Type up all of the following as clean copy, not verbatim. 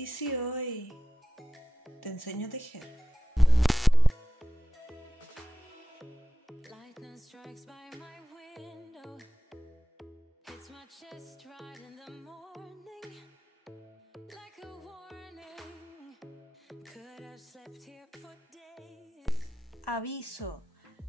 ¿Y si hoy te enseño a tejer? Lightning strikes by my window. Hits my chest right in the morning. Like a warning. Could have slept here for days. Aviso.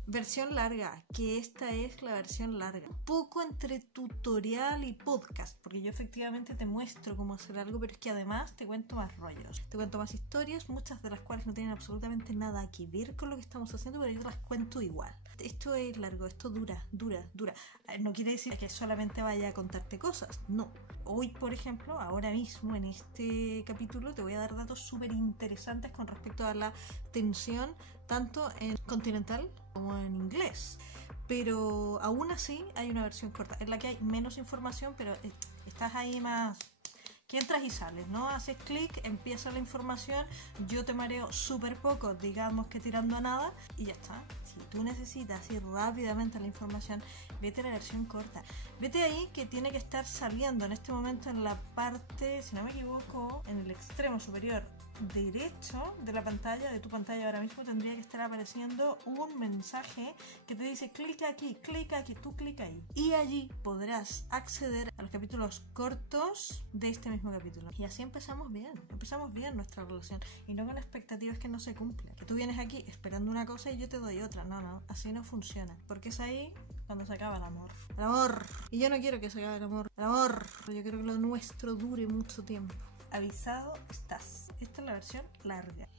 Versión larga, que esta es la versión larga. Poco entre tutorial y podcast, porque yo efectivamente te muestro cómo hacer algo, pero es que además te cuento más rollos. Te cuento más historias, muchas de las cuales no tienen absolutamente nada que ver con lo que estamos haciendo, pero yo te las cuento igual. Esto es largo, esto dura. No quiere decir que solamente vaya a contarte cosas, no. Hoy, por ejemplo, ahora mismo en este capítulo te voy a dar datos súper interesantes con respecto a la tensión, tanto en continental como en inglés. Pero aún así hay una versión corta, en la que hay menos información, pero estás ahí más... que entras y sales, ¿no? Haces clic, empieza la información, yo te mareo súper poco, digamos que tirando a nada, y ya está. Si tú necesitas ir rápidamente a la información, vete a la versión corta. Vete ahí, que tiene que estar saliendo en este momento en la parte, si no me equivoco, en el extremo superior derecho de la pantalla, de tu pantalla ahora mismo, tendría que estar apareciendo un mensaje que te dice clica aquí, tú clica ahí. Y allí podrás acceder a los capítulos cortos de este mismo capítulo. Y así empezamos bien nuestra relación. Y no con expectativas que no se cumplen. Que tú vienes aquí esperando una cosa y yo te doy otra. No, así no funciona. Porque es ahí cuando se acaba el amor. El amor. Y yo no quiero que se acabe el amor. El amor. Yo quiero que lo nuestro dure mucho tiempo. Avisado estás. Esta es la versión larga.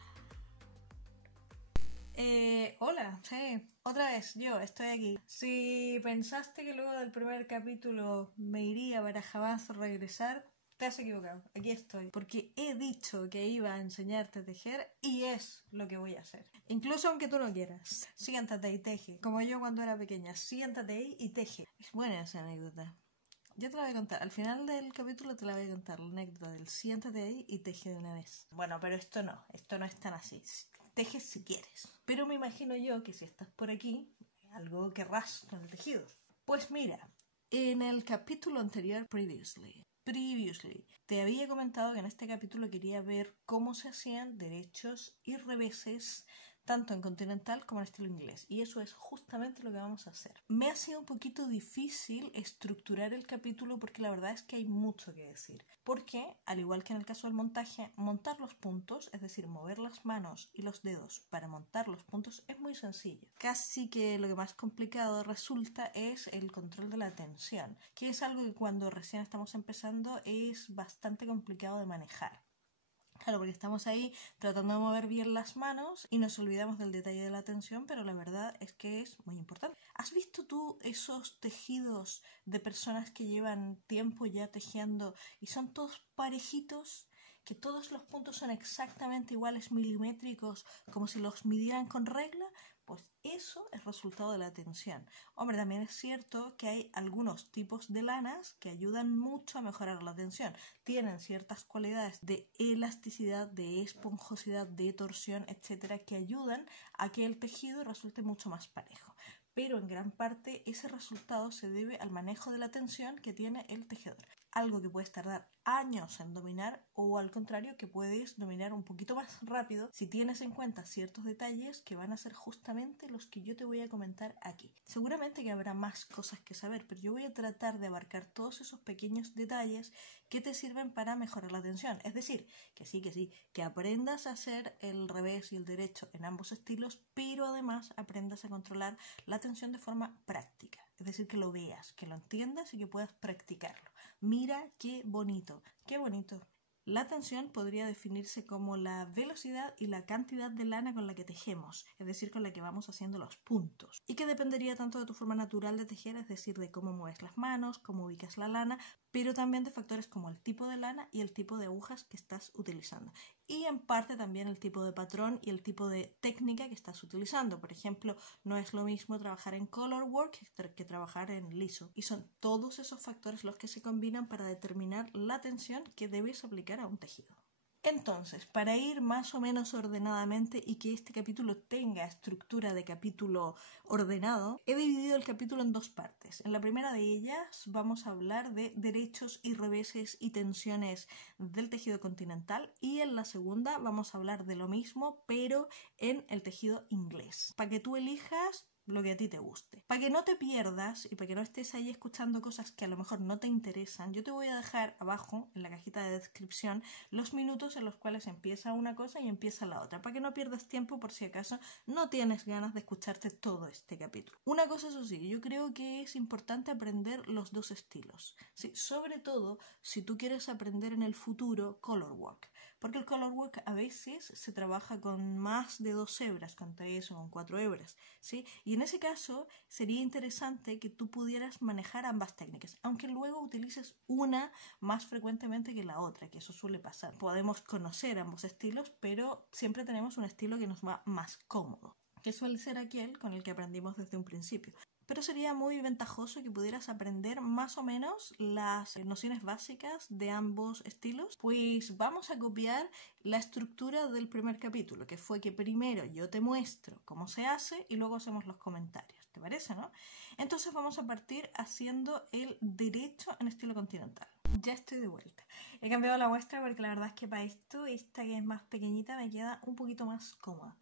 Hola, sí, otra vez, yo estoy aquí. Si pensaste que luego del primer capítulo me iría para jamás regresar, te has equivocado. Aquí estoy. Porque he dicho que iba a enseñarte a tejer y es lo que voy a hacer. Incluso aunque tú no quieras. Siéntate y teje. Como yo cuando era pequeña. Siéntate ahí y teje. Es buena esa anécdota. Yo te la voy a contar, al final del capítulo te la voy a contar la anécdota del siéntate ahí y teje de una vez. Bueno, pero esto no es tan así. Tejes si quieres. Pero me imagino yo que si estás por aquí, algo querrás con el tejido. Pues mira, en el capítulo anterior, Previously, te había comentado que en este capítulo quería ver cómo se hacían derechos y reveses tanto en continental como en estilo inglés, y eso es justamente lo que vamos a hacer. Me ha sido un poquito difícil estructurar el capítulo porque la verdad es que hay mucho que decir, porque al igual que en el caso del montaje, montar los puntos, es decir, mover las manos y los dedos para montar los puntos, es muy sencillo. Casi que lo que más complicado resulta es el control de la tensión, que es algo que cuando recién estamos empezando es bastante complicado de manejar. Claro, porque estamos ahí tratando de mover bien las manos y nos olvidamos del detalle de la tensión, pero la verdad es que es muy importante. ¿Has visto tú esos tejidos de personas que llevan tiempo ya tejiendo y son todos parejitos? Que todos los puntos son exactamente iguales, milimétricos, como si los midieran con regla. Pues eso es resultado de la tensión. Hombre, también es cierto que hay algunos tipos de lanas que ayudan mucho a mejorar la tensión. Tienen ciertas cualidades de elasticidad, de esponjosidad, de torsión, etcétera, que ayudan a que el tejido resulte mucho más parejo. Pero en gran parte ese resultado se debe al manejo de la tensión que tiene el tejedor. Algo que puedes tardar años en dominar, o al contrario que puedes dominar un poquito más rápido si tienes en cuenta ciertos detalles que van a ser justamente los que yo te voy a comentar aquí. Seguramente que habrá más cosas que saber, pero yo voy a tratar de abarcar todos esos pequeños detalles que te sirven para mejorar la tensión. Es decir, que aprendas a hacer el revés y el derecho en ambos estilos, pero además aprendas a controlar la tensión de forma práctica. Es decir, que lo veas, que lo entiendas y que puedas practicarlo. Mira qué bonito, qué bonito. La tensión podría definirse como la velocidad y la cantidad de lana con la que tejemos, es decir, con la que vamos haciendo los puntos, y que dependería tanto de tu forma natural de tejer, es decir, de cómo mueves las manos, cómo ubicas la lana, pero también de factores como el tipo de lana y el tipo de agujas que estás utilizando. Y en parte también el tipo de patrón y el tipo de técnica que estás utilizando. Por ejemplo, no es lo mismo trabajar en color work que trabajar en liso. Y son todos esos factores los que se combinan para determinar la tensión que debes aplicar a un tejido. Entonces, para ir más o menos ordenadamente y que este capítulo tenga estructura de capítulo ordenado, he dividido el capítulo en dos partes. En la primera de ellas vamos a hablar de derechos y reveses y tensiones del tejido continental, y en la segunda vamos a hablar de lo mismo pero en el tejido inglés, para que tú elijas lo que a ti te guste. Para que no te pierdas y para que no estés ahí escuchando cosas que a lo mejor no te interesan, yo te voy a dejar abajo en la cajita de descripción los minutos en los cuales empieza una cosa y empieza la otra, para que no pierdas tiempo por si acaso no tienes ganas de escucharte todo este capítulo. Una cosa, eso sí, yo creo que es importante aprender los dos estilos, ¿sí? Sobre todo si tú quieres aprender en el futuro color work, porque el color work a veces se trabaja con más de 2 hebras, con 3 o con 4 hebras, ¿sí? Y en ese caso sería interesante que tú pudieras manejar ambas técnicas, aunque luego utilices una más frecuentemente que la otra, que eso suele pasar. Podemos conocer ambos estilos, pero siempre tenemos un estilo que nos va más cómodo, que suele ser aquel con el que aprendimos desde un principio. Pero sería muy ventajoso que pudieras aprender más o menos las nociones básicas de ambos estilos, pues vamos a copiar la estructura del primer capítulo, que fue que primero yo te muestro cómo se hace y luego hacemos los comentarios. ¿Te parece, no? Entonces vamos a partir haciendo el derecho en estilo continental. Ya estoy de vuelta. He cambiado la muestra porque la verdad es que para esto, esta que es más pequeñita, me queda un poquito más cómoda.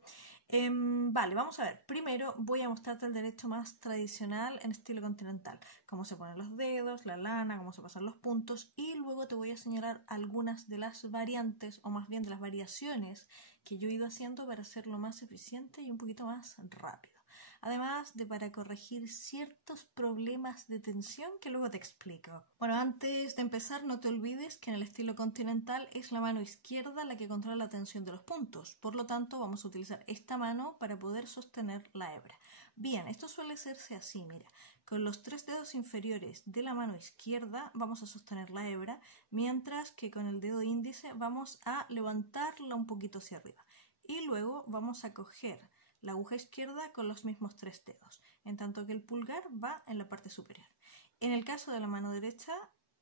Vale, vamos a ver. Primero voy a mostrarte el derecho más tradicional en estilo continental. Cómo se ponen los dedos, la lana, cómo se pasan los puntos, y luego te voy a señalar algunas de las variantes, o más bien de las variaciones que yo he ido haciendo para hacerlo más eficiente y un poquito más rápido. Además de para corregir ciertos problemas de tensión que luego te explico. Bueno, antes de empezar, no te olvides que en el estilo continental es la mano izquierda la que controla la tensión de los puntos. Por lo tanto, vamos a utilizar esta mano para poder sostener la hebra. Bien, esto suele hacerse así, mira. Con los 3 dedos inferiores de la mano izquierda vamos a sostener la hebra, mientras que con el dedo índice vamos a levantarla un poquito hacia arriba. Y luego vamos a coger la aguja izquierda con los mismos 3 dedos, en tanto que el pulgar va en la parte superior. En el caso de la mano derecha,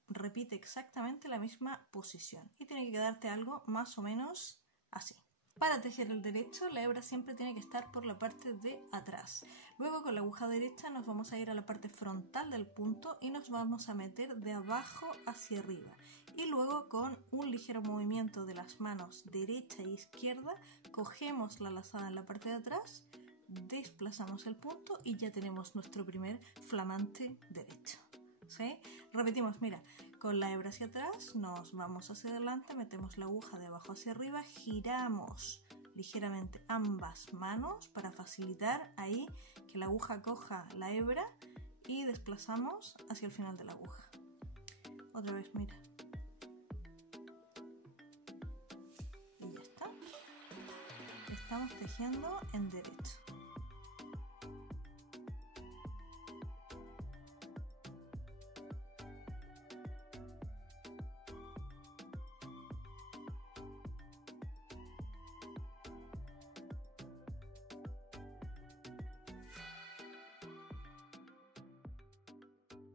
repite exactamente la misma posición y tiene que quedarte algo más o menos así. Para tejer el derecho, la hebra siempre tiene que estar por la parte de atrás. Luego con la aguja derecha nos vamos a ir a la parte frontal del punto y nos vamos a meter de abajo hacia arriba. Y luego con un ligero movimiento de las manos derecha e izquierda, cogemos la lazada en la parte de atrás, desplazamos el punto y ya tenemos nuestro primer flamante derecho. ¿Sí? Repetimos, mira, con la hebra hacia atrás nos vamos hacia adelante, metemos la aguja de abajo hacia arriba, giramos ligeramente ambas manos para facilitar ahí que la aguja coja la hebra y desplazamos hacia el final de la aguja. Otra vez, mira. Y ya está. Estamos tejiendo en derecho.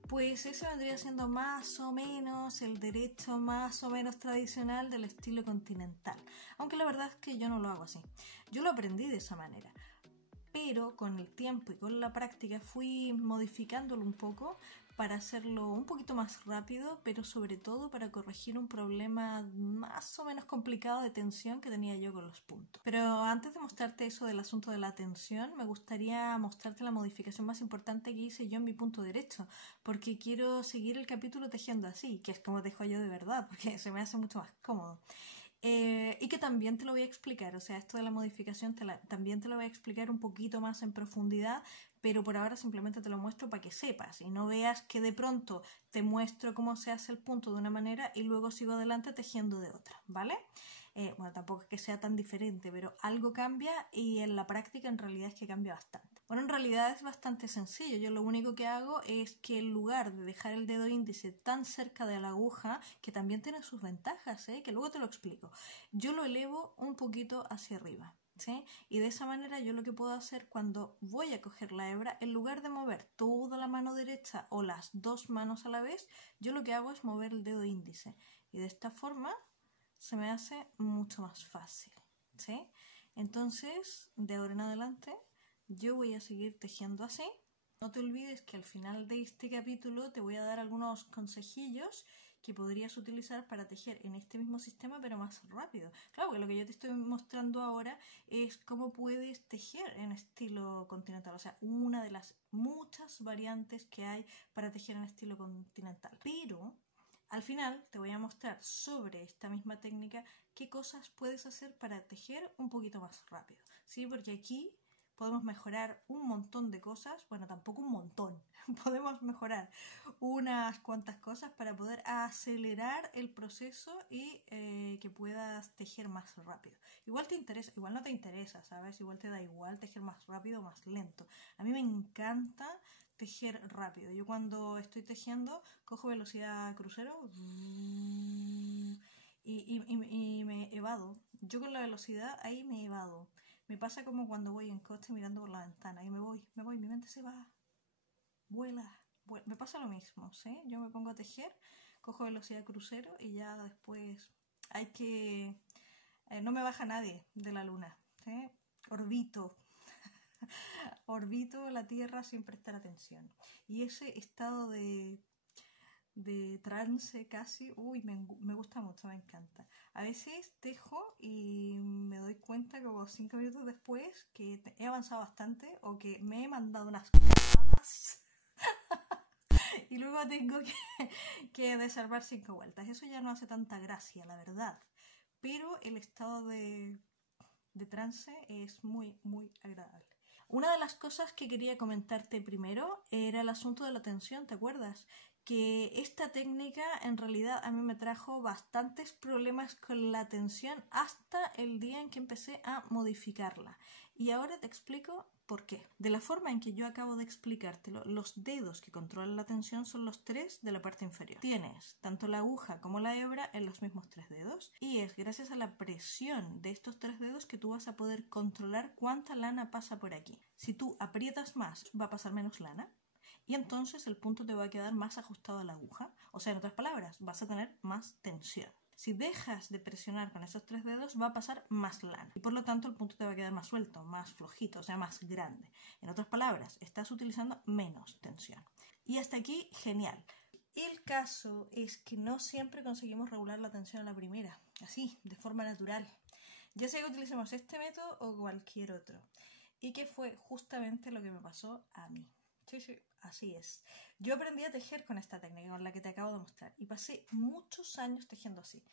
Pues eso vendría siendo más o menos el derecho más o menos tradicional del estilo continental. Aunque la verdad es que yo no lo hago así. Yo lo aprendí de esa manera. Pero con el tiempo y con la práctica fui modificándolo un poco para hacerlo un poquito más rápido, pero sobre todo para corregir un problema más o menos complicado de tensión que tenía yo con los puntos. Pero antes de mostrarte eso del asunto de la tensión, me gustaría mostrarte la modificación más importante que hice yo en mi punto derecho, porque quiero seguir el capítulo tejiendo así, que es como tejo yo de verdad, porque se me hace mucho más cómodo. Y que también te lo voy a explicar, o sea, esto de la modificación también te lo voy a explicar un poquito más en profundidad, pero por ahora simplemente te lo muestro para que sepas y no veas que de pronto te muestro cómo se hace el punto de una manera y luego sigo adelante tejiendo de otra, ¿vale? Bueno, tampoco es que sea tan diferente, pero algo cambia y en la práctica en realidad es que cambia bastante. Bueno, en realidad es bastante sencillo. Yo lo único que hago es que en lugar de dejar el dedo índice tan cerca de la aguja, que también tiene sus ventajas, que luego te lo explico, yo lo elevo un poquito hacia arriba, ¿sí? Y de esa manera yo lo que puedo hacer cuando voy a coger la hebra, en lugar de mover toda la mano derecha o las 2 manos a la vez, yo lo que hago es mover el dedo índice. Y de esta forma se me hace mucho más fácil, ¿sí? Entonces, de ahora en adelante, yo voy a seguir tejiendo así. No te olvides que al final de este capítulo te voy a dar algunos consejillos que podrías utilizar para tejer en este mismo sistema, pero más rápido. Claro, que lo que yo te estoy mostrando ahora es cómo puedes tejer en estilo continental, o sea, una de las muchas variantes que hay para tejer en estilo continental. Pero al final te voy a mostrar sobre esta misma técnica qué cosas puedes hacer para tejer un poquito más rápido, ¿sí? Porque aquí podemos mejorar un montón de cosas, bueno, tampoco un montón, podemos mejorar unas cuantas cosas para poder acelerar el proceso y que puedas tejer más rápido. Igual te interesa, igual no te interesa, ¿sabes? Igual te da igual tejer más rápido o más lento. A mí me encanta tejer rápido. Yo cuando estoy tejiendo cojo velocidad crucero y me evado. Yo con la velocidad ahí me evado. Me pasa como cuando voy en coche mirando por la ventana y me voy, mi mente se va, vuela. Me pasa lo mismo, ¿sí? Yo me pongo a tejer, cojo velocidad crucero y ya después hay que... no me baja nadie de la luna, ¿sí? Orbito la Tierra sin prestar atención. Y ese estado de trance casi, me gusta mucho, me encanta. A veces tejo y me doy cuenta como 5 minutos después que he avanzado bastante o que me he mandado unas cagadas y luego tengo que desarmar 5 vueltas. Eso ya no hace tanta gracia, la verdad. Pero el estado de trance es muy, muy agradable. Una de las cosas que quería comentarte primero era el asunto de la tensión, ¿te acuerdas? Que esta técnica en realidad a mí me trajo bastantes problemas con la tensión hasta el día en que empecé a modificarla. Y ahora te explico por qué. De la forma en que yo acabo de explicártelo, los dedos que controlan la tensión son los 3 de la parte inferior. Tienes tanto la aguja como la hebra en los mismos 3 dedos y es gracias a la presión de estos 3 dedos que tú vas a poder controlar cuánta lana pasa por aquí. Si tú aprietas más, va a pasar menos lana y entonces el punto te va a quedar más ajustado a la aguja. O sea, en otras palabras, vas a tener más tensión. Si dejas de presionar con esos 3 dedos, va a pasar más lana. Y por lo tanto, el punto te va a quedar más suelto, más flojito, o sea, más grande. En otras palabras, estás utilizando menos tensión. Y hasta aquí, genial. El caso es que no siempre conseguimos regular la tensión a la primera, así, de forma natural. Ya sea que utilicemos este método o cualquier otro. Y que fue justamente lo que me pasó a mí. Sí, así es. Yo aprendí a tejer con esta técnica, con la que te acabo de mostrar, y pasé muchos años tejiendo así.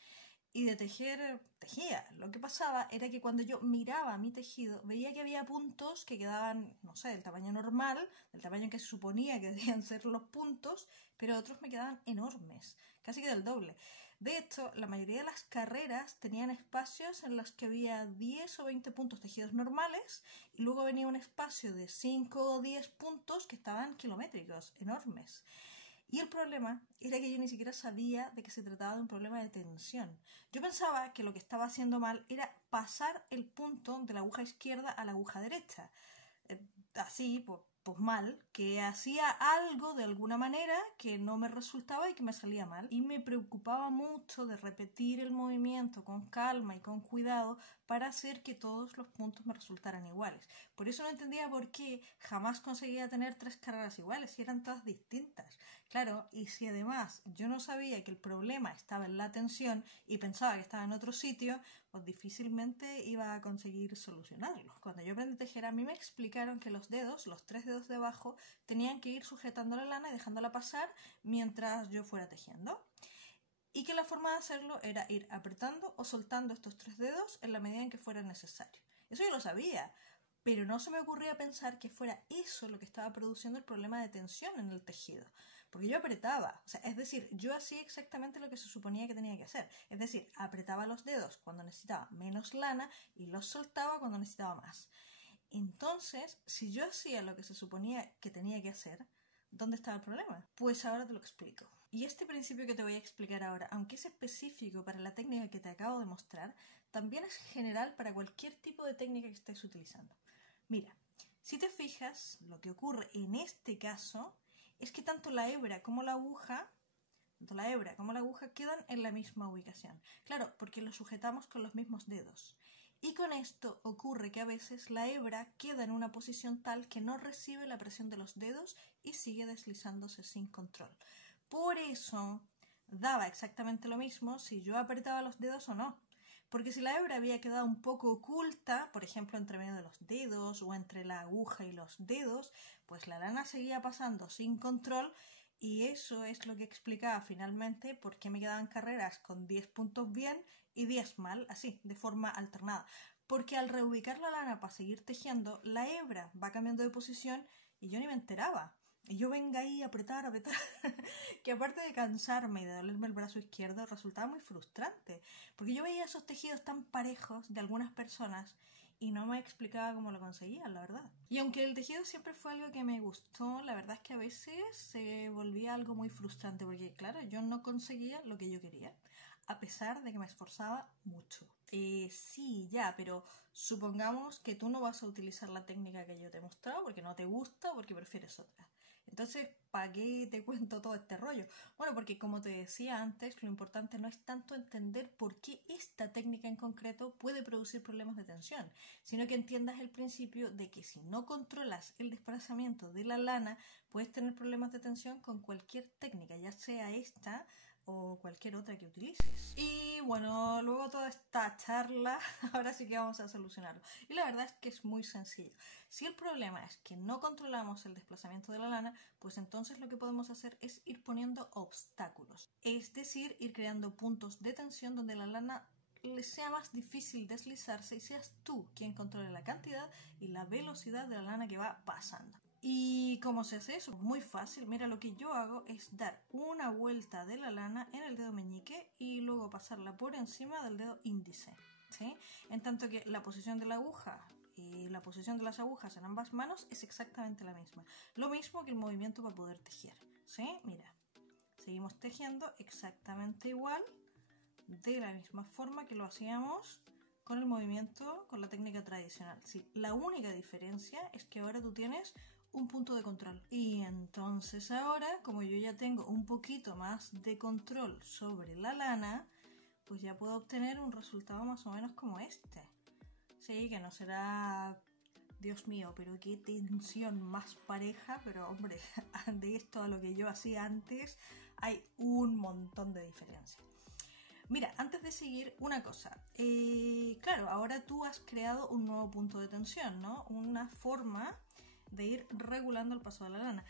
Y de tejer, tejía. Lo que pasaba era que cuando yo miraba mi tejido, veía que había puntos que quedaban, no sé, del tamaño normal, del tamaño que se suponía que debían ser los puntos, pero otros me quedaban enormes, casi que del doble. De hecho, la mayoría de las carreras tenían espacios en los que había 10 o 20 puntos tejidos normales y luego venía un espacio de 5 o 10 puntos que estaban kilométricos, enormes. Y el problema era que yo ni siquiera sabía de que se trataba de un problema de tensión. Yo pensaba que lo que estaba haciendo mal era pasar el punto de la aguja izquierda a la aguja derecha. Así, pues mal, que hacía algo de alguna manera que no me resultaba y que me salía mal. Y me preocupaba mucho de repetir el movimiento con calma y con cuidado para hacer que todos los puntos me resultaran iguales. Por eso no entendía por qué jamás conseguía tener 3 carreras iguales si eran todas distintas. Claro, y si además yo no sabía que el problema estaba en la tensión y pensaba que estaba en otro sitio, pues difícilmente iba a conseguir solucionarlo. Cuando yo aprendí a tejer, a mí me explicaron que los 3 dedos de abajo, tenían que ir sujetando la lana y dejándola pasar mientras yo fuera tejiendo. Y que la forma de hacerlo era ir apretando o soltando estos 3 dedos en la medida en que fuera necesario. Eso yo lo sabía, pero no se me ocurría pensar que fuera eso lo que estaba produciendo el problema de tensión en el tejido. Porque yo apretaba, o sea, es decir, yo hacía exactamente lo que se suponía que tenía que hacer. Es decir, apretaba los dedos cuando necesitaba menos lana y los soltaba cuando necesitaba más. Entonces, si yo hacía lo que se suponía que tenía que hacer, ¿dónde estaba el problema? Pues ahora te lo explico. Y este principio que te voy a explicar ahora, aunque es específico para la técnica que te acabo de mostrar, también es general para cualquier tipo de técnica que estés utilizando. Mira, si te fijas, lo que ocurre en este caso es que tanto la hebra como la aguja tanto la hebra como la aguja quedan en la misma ubicación. Claro, porque lo sujetamos con los mismos dedos. Y con esto ocurre que a veces la hebra queda en una posición tal que no recibe la presión de los dedos y sigue deslizándose sin control. Por eso daba exactamente lo mismo si yo apretaba los dedos o no. Porque si la hebra había quedado un poco oculta, por ejemplo entre medio de los dedos o entre la aguja y los dedos, pues la lana seguía pasando sin control y eso es lo que explicaba finalmente por qué me quedaban carreras con 10 puntos bien y 10 mal, así, de forma alternada. Porque al reubicar la lana para seguir tejiendo, la hebra va cambiando de posición y yo ni me enteraba. Y yo venga ahí a apretar, que aparte de cansarme y de dolerme el brazo izquierdo, resultaba muy frustrante. Porque yo veía esos tejidos tan parejos de algunas personas y no me explicaba cómo lo conseguían, la verdad. Y aunque el tejido siempre fue algo que me gustó, la verdad es que a veces se volvía algo muy frustrante porque, claro, yo no conseguía lo que yo quería, a pesar de que me esforzaba mucho. Sí, ya, pero supongamos que tú no vas a utilizar la técnica que yo te he mostrado porque no te gusta o porque prefieres otra. Entonces, ¿para qué te cuento todo este rollo? Bueno, porque como te decía antes, lo importante no es tanto entender por qué esta técnica en concreto puede producir problemas de tensión, sino que entiendas el principio de que si no controlas el desplazamiento de la lana, puedes tener problemas de tensión con cualquier técnica, ya sea esta o cualquier otra que utilices. Y bueno, luego toda esta charla, ahora sí que vamos a solucionarlo. Y la verdad es que es muy sencillo. Si el problema es que no controlamos el desplazamiento de la lana, pues entonces lo que podemos hacer es ir poniendo obstáculos. Es decir, ir creando puntos de tensión donde la lana le sea más difícil deslizarse y seas tú quien controle la cantidad y la velocidad de la lana que va pasando. ¿Y cómo se hace eso? Muy fácil. Mira, lo que yo hago es dar una vuelta de la lana en el dedo meñique y luego pasarla por encima del dedo índice, ¿sí? En tanto que la posición de la aguja y la posición de las agujas en ambas manos es exactamente la misma. Lo mismo que el movimiento para poder tejer, ¿sí? Mira, seguimos tejiendo exactamente igual, de la misma forma que lo hacíamos con el movimiento, con la técnica tradicional. Sí, la única diferencia es que ahora tú tienes un punto de control. Y entonces ahora, como yo ya tengo un poquito más de control sobre la lana, pues ya puedo obtener un resultado más o menos como este. Sí, que no será, Dios mío, pero qué tensión más pareja, pero hombre, de esto a lo que yo hacía antes hay un montón de diferencia. Mira, antes de seguir, una cosa. Claro, ahora tú has creado un nuevo punto de tensión, ¿no? Una forma de ir regulando el paso de la lana.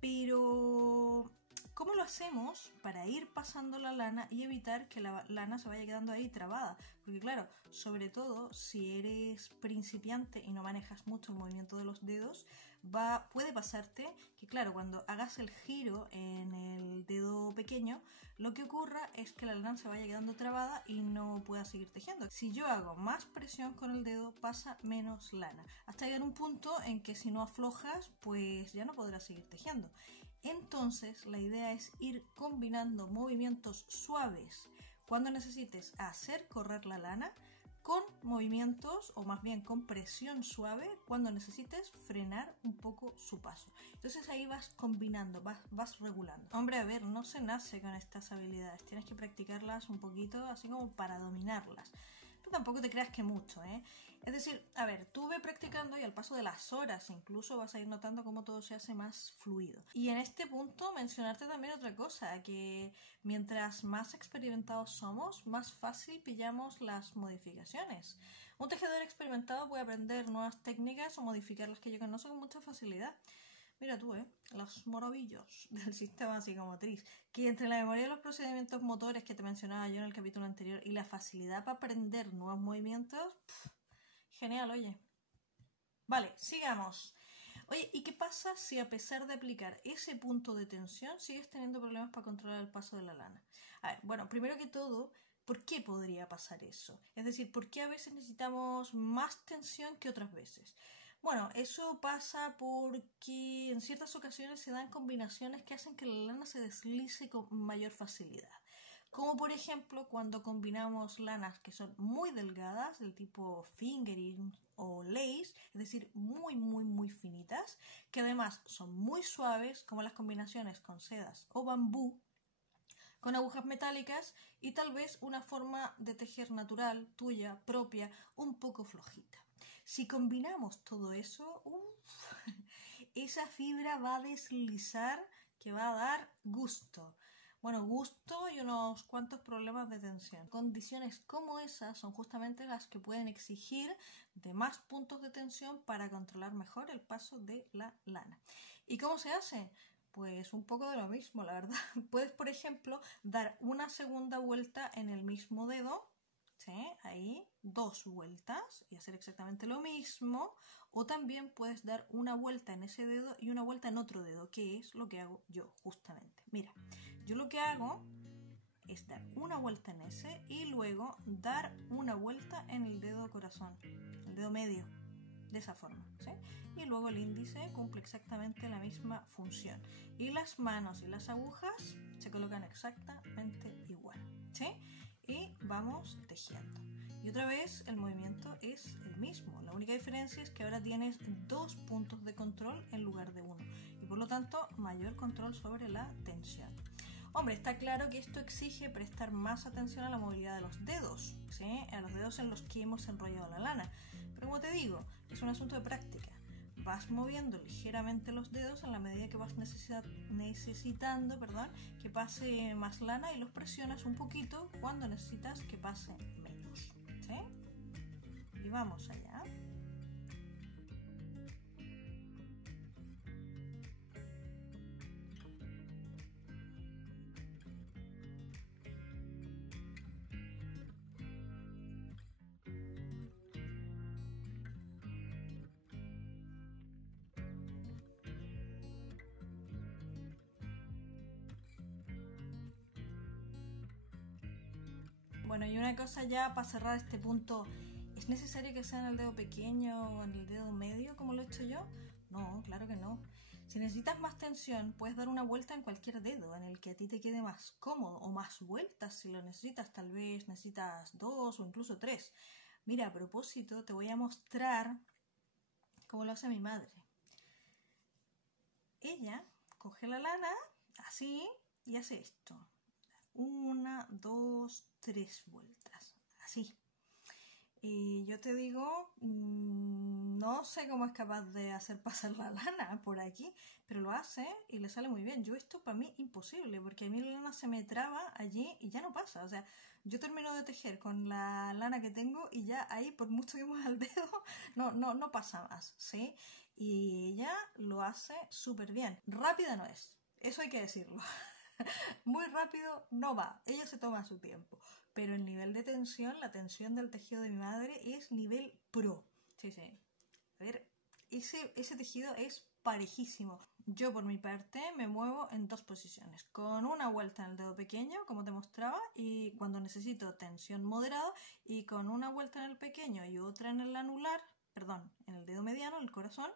Pero, ¿cómo lo hacemos para ir pasando la lana y evitar que la lana se vaya quedando ahí trabada? Porque claro, sobre todo si eres principiante y no manejas mucho el movimiento de los dedos, puede pasarte que claro, cuando hagas el giro en el dedo pequeño, lo que ocurra es que la lana se vaya quedando trabada y no pueda seguir tejiendo. Si yo hago más presión con el dedo, pasa menos lana. Hasta llegar a un punto en que si no aflojas, pues ya no podrás seguir tejiendo. Entonces, la idea es ir combinando movimientos suaves cuando necesites hacer correr la lana con movimientos, o más bien con presión suave, cuando necesites frenar un poco su paso. Entonces ahí vas combinando, vas regulando. Hombre, a ver, no se nace con estas habilidades, tienes que practicarlas un poquito, así como para dominarlas. Pero tampoco te creas que mucho, ¿eh? Es decir, a ver, tú ve practicando y al paso de las horas incluso vas a ir notando cómo todo se hace más fluido. Y en este punto mencionarte también otra cosa, que mientras más experimentados somos, más fácil pillamos las modificaciones. Un tejedor experimentado puede aprender nuevas técnicas o modificar las que yo conozco con mucha facilidad. Mira tú, los morobillos del sistema psicomotriz, que entre la memoria de los procedimientos motores que te mencionaba yo en el capítulo anterior y la facilidad para aprender nuevos movimientos, genial, oye. Vale, sigamos. Oye, ¿y qué pasa si a pesar de aplicar ese punto de tensión sigues teniendo problemas para controlar el paso de la lana? A ver, bueno, primero que todo, ¿por qué podría pasar eso? Es decir, ¿por qué a veces necesitamos más tensión que otras veces? Bueno, eso pasa porque en ciertas ocasiones se dan combinaciones que hacen que la lana se deslice con mayor facilidad. Como por ejemplo cuando combinamos lanas que son muy delgadas, del tipo fingering o lace, es decir, muy finitas, que además son muy suaves, como las combinaciones con sedas o bambú, con agujas metálicas y tal vez una forma de tejer natural, tuya, propia, un poco flojita. Si combinamos todo eso, esa fibra va a deslizar que va a dar gusto. Bueno, gusto y unos cuantos problemas de tensión. Condiciones como esas son justamente las que pueden exigir de más puntos de tensión para controlar mejor el paso de la lana. ¿Y cómo se hace? Pues un poco de lo mismo, la verdad. Puedes, por ejemplo, dar una segunda vuelta en el mismo dedo, ¿sí? Ahí, 2 vueltas y hacer exactamente lo mismo. O también puedes dar una vuelta en ese dedo y una vuelta en otro dedo, que es lo que hago yo justamente. Mira, yo lo que hago es dar una vuelta en ese y luego dar una vuelta en el dedo corazón, el dedo medio, de esa forma, ¿sí? Y luego el índice cumple exactamente la misma función. Y las manos y las agujas se colocan exactamente igual, ¿sí? Y vamos tejiendo. Y otra vez el movimiento es el mismo. La única diferencia es que ahora tienes 2 puntos de control en lugar de 1. Y por lo tanto, mayor control sobre la tensión. Hombre, está claro que esto exige prestar más atención a la movilidad de los dedos, ¿sí? A los dedos en los que hemos enrollado la lana. Pero como te digo, es un asunto de práctica. Vas moviendo ligeramente los dedos en la medida que vas necesitando que pase más lana y los presionas un poquito cuando necesitas que pase menos, ¿sí? Y vamos allá. Bueno, y una cosa ya para cerrar este punto, ¿es necesario que sea en el dedo pequeño o en el dedo medio como lo he hecho yo? No, claro que no. Si necesitas más tensión, puedes dar una vuelta en cualquier dedo en el que a ti te quede más cómodo, o más vueltas si lo necesitas, tal vez necesitas 2 o incluso 3. Mira, a propósito, te voy a mostrar cómo lo hace mi madre. Ella coge la lana así y hace esto. 1, 2, 3 vueltas. Así. Y yo te digo, no sé cómo es capaz de hacer pasar la lana por aquí, pero lo hace y le sale muy bien. Yo esto para mí imposible, porque a mí la lana se me traba allí y ya no pasa. O sea, yo termino de tejer con la lana que tengo y ya ahí, por mucho que mueva el dedo, no pasa más, ¿sí? Y ella lo hace súper bien. Rápida no es, eso hay que decirlo. Muy rápido no va, ella se toma su tiempo. Pero el nivel de tensión, la tensión del tejido de mi madre es nivel pro. Sí, sí. A ver, ese tejido es parejísimo. Yo por mi parte me muevo en 2 posiciones. Con una vuelta en el dedo pequeño, como te mostraba, y cuando necesito tensión moderada, y con una vuelta en el pequeño y otra en el anular, perdón, en el dedo mediano, el corazón,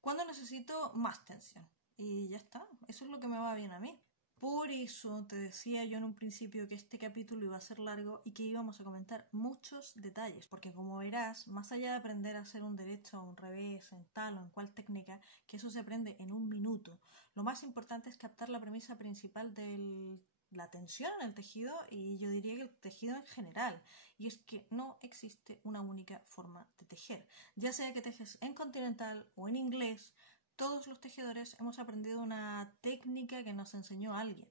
cuando necesito más tensión. Y ya está, eso es lo que me va bien a mí. Por eso te decía yo en un principio que este capítulo iba a ser largo y que íbamos a comentar muchos detalles, porque como verás, más allá de aprender a hacer un derecho o un revés en tal o en cual técnica, que eso se aprende en 1 minuto, lo más importante es captar la premisa principal de la tensión en el tejido y yo diría que el tejido en general, y es que no existe una única forma de tejer, ya sea que tejes en continental o en inglés. Todos los tejedores hemos aprendido una técnica que nos enseñó alguien,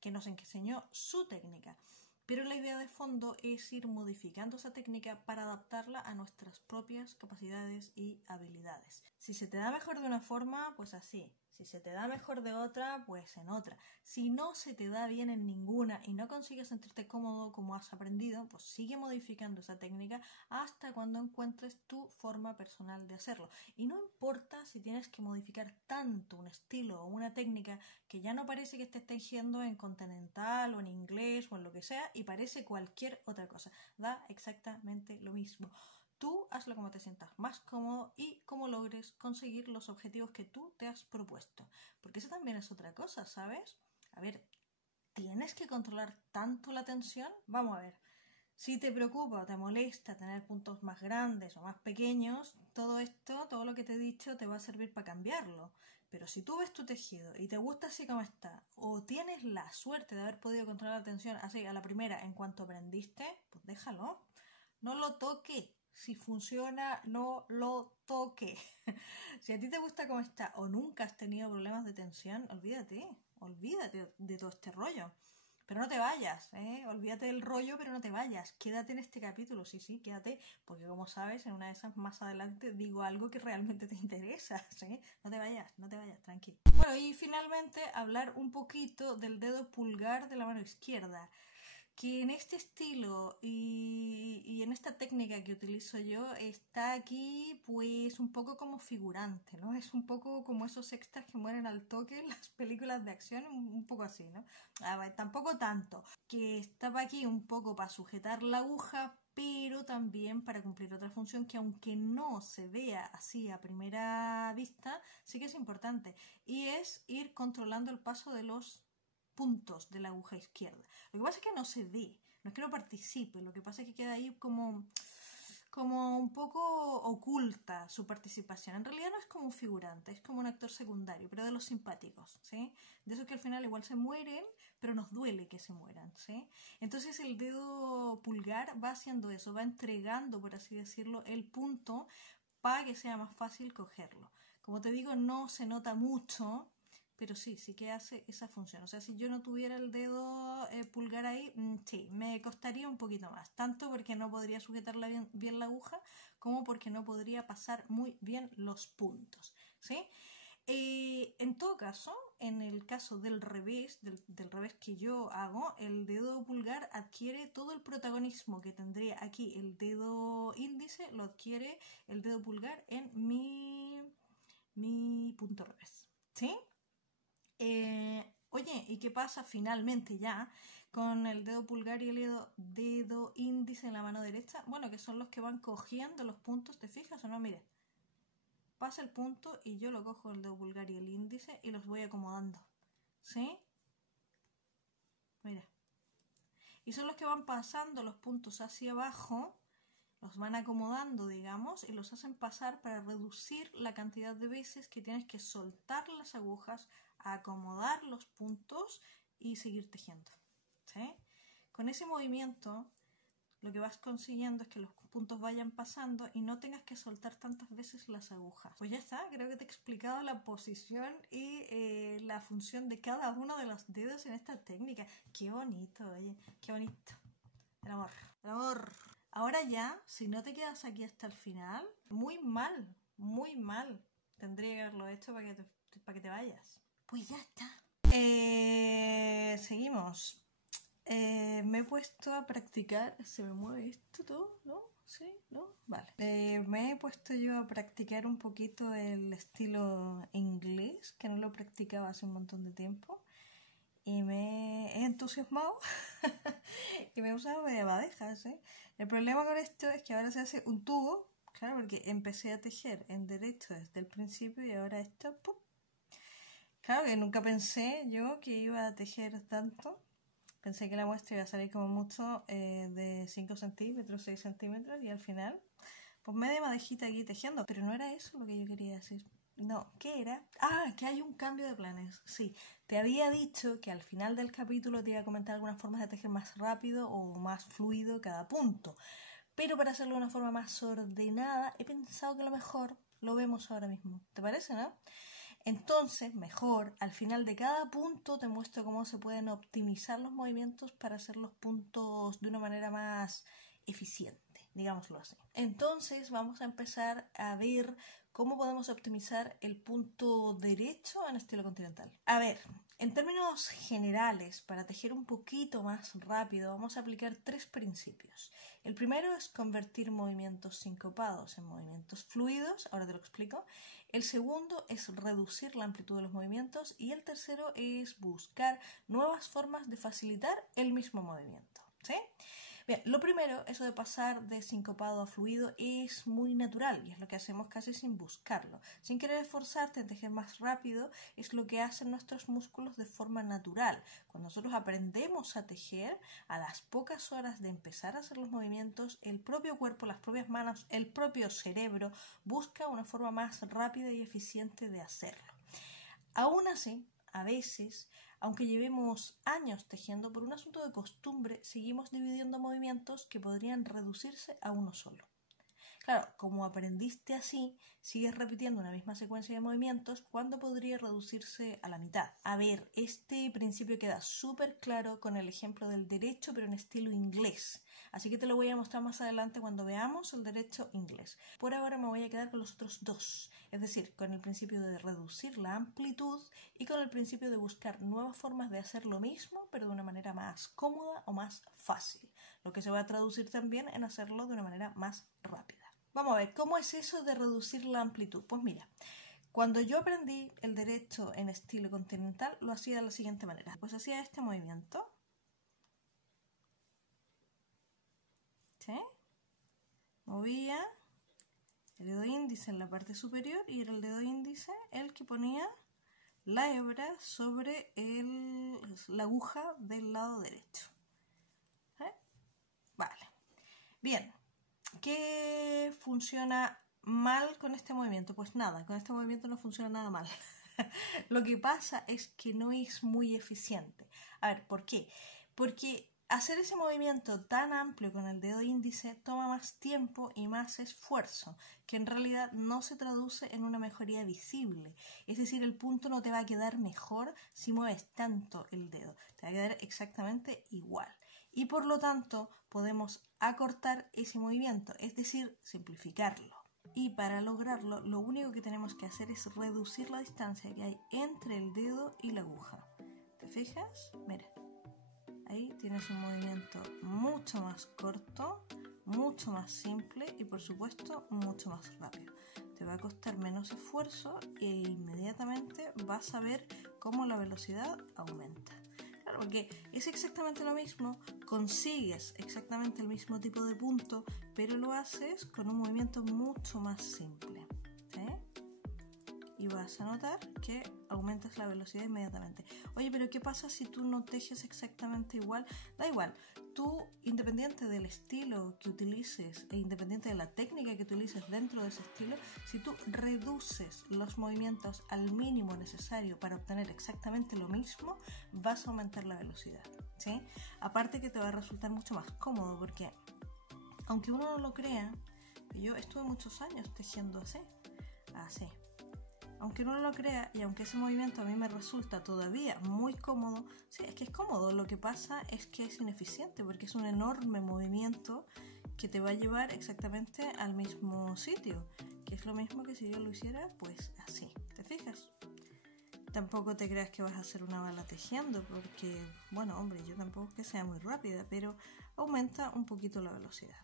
que nos enseñó su técnica. Pero la idea de fondo es ir modificando esa técnica para adaptarla a nuestras propias capacidades y habilidades. Si se te da mejor de una forma, pues así. Si se te da mejor de otra, pues en otra. Si no se te da bien en ninguna y no consigues sentirte cómodo como has aprendido, pues sigue modificando esa técnica hasta cuando encuentres tu forma personal de hacerlo. Y no importa si tienes que modificar tanto un estilo o una técnica que ya no parece que estés tejiendo en continental o en inglés o en lo que sea y parece cualquier otra cosa. Da exactamente lo mismo. Tú hazlo como te sientas más cómodo y como logres conseguir los objetivos que tú te has propuesto. Porque eso también es otra cosa, ¿sabes? A ver, ¿tienes que controlar tanto la tensión? Vamos a ver. Si te preocupa o te molesta tener puntos más grandes o más pequeños, todo esto, todo lo que te he dicho, te va a servir para cambiarlo. Pero si tú ves tu tejido y te gusta así como está, o tienes la suerte de haber podido controlar la tensión así a la primera en cuanto aprendiste, pues déjalo. No lo toque. Si funciona, no lo toque. Si a ti te gusta como está o nunca has tenido problemas de tensión, olvídate de todo este rollo. Pero no te vayas, olvídate del rollo, pero no te vayas. Quédate en este capítulo, sí, quédate, porque como sabes, en una de esas más adelante digo algo que realmente te interesa, ¿sí? No te vayas, tranqui. Bueno, y finalmente hablar un poquito del dedo pulgar de la mano izquierda, que en este estilo y en esta técnica que utilizo yo está aquí pues un poco como figurante, ¿no? Es un poco como esos extras que mueren al toque en las películas de acción, un poco así, ¿no? A ver, tampoco tanto, que estaba aquí un poco para sujetar la aguja, pero también para cumplir otra función que aunque no se vea así a primera vista, sí que es importante, y es ir controlando el paso de los puntos de la aguja izquierda. Lo que pasa es que no se ve, no es que no participe, lo que pasa es que queda ahí como un poco oculta su participación. En realidad no es como un figurante, es como un actor secundario, pero de los simpáticos, ¿sí? De esos que al final igual se mueren, pero nos duele que se mueran, ¿sí? Entonces el dedo pulgar va haciendo eso, va entregando, por así decirlo, el punto para que sea más fácil cogerlo. Como te digo, no se nota mucho, pero sí que hace esa función. O sea, si yo no tuviera el dedo pulgar ahí, sí, me costaría un poquito más. Tanto porque no podría sujetarla bien la aguja, como porque no podría pasar muy bien los puntos, ¿sí? En todo caso, en el caso del revés, del revés que yo hago, el dedo pulgar adquiere todo el protagonismo que tendría aquí el dedo índice, lo adquiere el dedo pulgar en mi punto revés, ¿sí? Oye, ¿y qué pasa finalmente ya con el dedo pulgar y el dedo índice en la mano derecha? Bueno, que son los que van cogiendo los puntos, ¿te fijas o no? Mire, pasa el punto y yo lo cojo el dedo pulgar y el índice y los voy acomodando, ¿sí? Mira. Y son los que van pasando los puntos hacia abajo, los van acomodando, digamos, y los hacen pasar para reducir la cantidad de veces que tienes que soltar las agujas, acomodar los puntos y seguir tejiendo, ¿sí? Con ese movimiento lo que vas consiguiendo es que los puntos vayan pasando y no tengas que soltar tantas veces las agujas. Pues ya está, creo que te he explicado la posición y la función de cada uno de los dedos en esta técnica. Qué bonito, oye, qué bonito. El amor, el amor. Ahora ya, si no te quedas aquí hasta el final, muy mal. Tendría que haberlo hecho para que te vayas. Pues ya está. Seguimos. Me he puesto a practicar. ¿Se me mueve esto todo? ¿No? ¿Sí? ¿No? Vale. Me he puesto yo a practicar un poquito el estilo inglés, que no lo practicaba hace un montón de tiempo. Y me he entusiasmado y me he usado media madejas, ¿eh? El problema con esto es que ahora se hace un tubo, claro, porque empecé a tejer en derecho desde el principio y ahora esto, ¡pum! Claro que nunca pensé yo que iba a tejer tanto. Pensé que la muestra iba a salir como mucho de 5 centímetros, 6 centímetros y al final, pues media madejita aquí tejiendo. Pero no era eso lo que yo quería decir. No, ¿qué era? Ah, que hay un cambio de planes. Sí, te había dicho que al final del capítulo te iba a comentar algunas formas de tejer más rápido o más fluido cada punto. Pero para hacerlo de una forma más ordenada, he pensado que lo mejor lo vemos ahora mismo. ¿Te parece, no? Entonces, mejor, al final de cada punto te muestro cómo se pueden optimizar los movimientos para hacer los puntos de una manera más eficiente, digámoslo así. Entonces, vamos a empezar a ver cómo podemos optimizar el punto derecho en estilo continental. A ver, en términos generales, para tejer un poquito más rápido, vamos a aplicar 3 principios. El primero es convertir movimientos sincopados en movimientos fluidos, ahora te lo explico. El segundo es reducir la amplitud de los movimientos y el tercero es buscar nuevas formas de facilitar el mismo movimiento, ¿sí? Bien, lo primero, eso de pasar de sincopado a fluido es muy natural y es lo que hacemos casi sin buscarlo. Sin querer esforzarte en tejer más rápido, es lo que hacen nuestros músculos de forma natural. Cuando nosotros aprendemos a tejer, a las pocas horas de empezar a hacer los movimientos, el propio cuerpo, las propias manos, el propio cerebro busca una forma más rápida y eficiente de hacerlo. Aún así, a veces, aunque llevemos años tejiendo, por un asunto de costumbre, seguimos dividiendo movimientos que podrían reducirse a uno solo. Claro, como aprendiste así, sigues repitiendo una misma secuencia de movimientos cuando podría reducirse a la mitad. A ver, este principio queda súper claro con el ejemplo del derecho, pero en estilo inglés. Así que te lo voy a mostrar más adelante cuando veamos el derecho inglés. Por ahora me voy a quedar con los otros dos, es decir, con el principio de reducir la amplitud y con el principio de buscar nuevas formas de hacer lo mismo, pero de una manera más cómoda o más fácil, lo que se va a traducir también en hacerlo de una manera más rápida. Vamos a ver, ¿cómo es eso de reducir la amplitud? Pues mira, cuando yo aprendí el derecho en estilo continental, lo hacía de la siguiente manera. Pues hacía este movimiento. ¿Sí? Movía el dedo índice en la parte superior y era el dedo índice el que ponía la hebra sobre la aguja del lado derecho. Vale. Bien. ¿Qué funciona mal con este movimiento? Pues nada, con este movimiento no funciona nada mal. Lo que pasa es que no es muy eficiente. A ver, ¿por qué? Porque hacer ese movimiento tan amplio con el dedo índice toma más tiempo y más esfuerzo, que en realidad no se traduce en una mejoría visible. Es decir, el punto no te va a quedar mejor si mueves tanto el dedo, te va a quedar exactamente igual. Y por lo tanto podemos acortar ese movimiento, es decir, simplificarlo. Y para lograrlo, lo único que tenemos que hacer es reducir la distancia que hay entre el dedo y la aguja. ¿Te fijas? Mira, ahí tienes un movimiento mucho más corto, mucho más simple y por supuesto mucho más rápido. Te va a costar menos esfuerzo e inmediatamente vas a ver cómo la velocidad aumenta. Claro, porque es exactamente lo mismo, consigues exactamente el mismo tipo de punto, pero lo haces con un movimiento mucho más simple. ¿Sí? Y vas a notar que aumentas la velocidad inmediatamente. Oye, pero ¿qué pasa si tú no tejes exactamente igual? Da igual, tú, independiente del estilo que utilices e independiente de la técnica que utilices dentro de ese estilo, si tú reduces los movimientos al mínimo necesario para obtener exactamente lo mismo, vas a aumentar la velocidad, ¿sí? Aparte que te va a resultar mucho más cómodo porque, aunque uno no lo crea, yo estuve muchos años tejiendo así. Aunque uno no lo crea y aunque ese movimiento a mí me resulta todavía muy cómodo, sí, es que es cómodo, lo que pasa es que es ineficiente porque es un enorme movimiento que te va a llevar exactamente al mismo sitio, que es lo mismo que si yo lo hiciera pues así, ¿te fijas? Tampoco te creas que vas a hacer una bala tejiendo porque, bueno, hombre, yo tampoco es que sea muy rápida, pero aumenta un poquito la velocidad.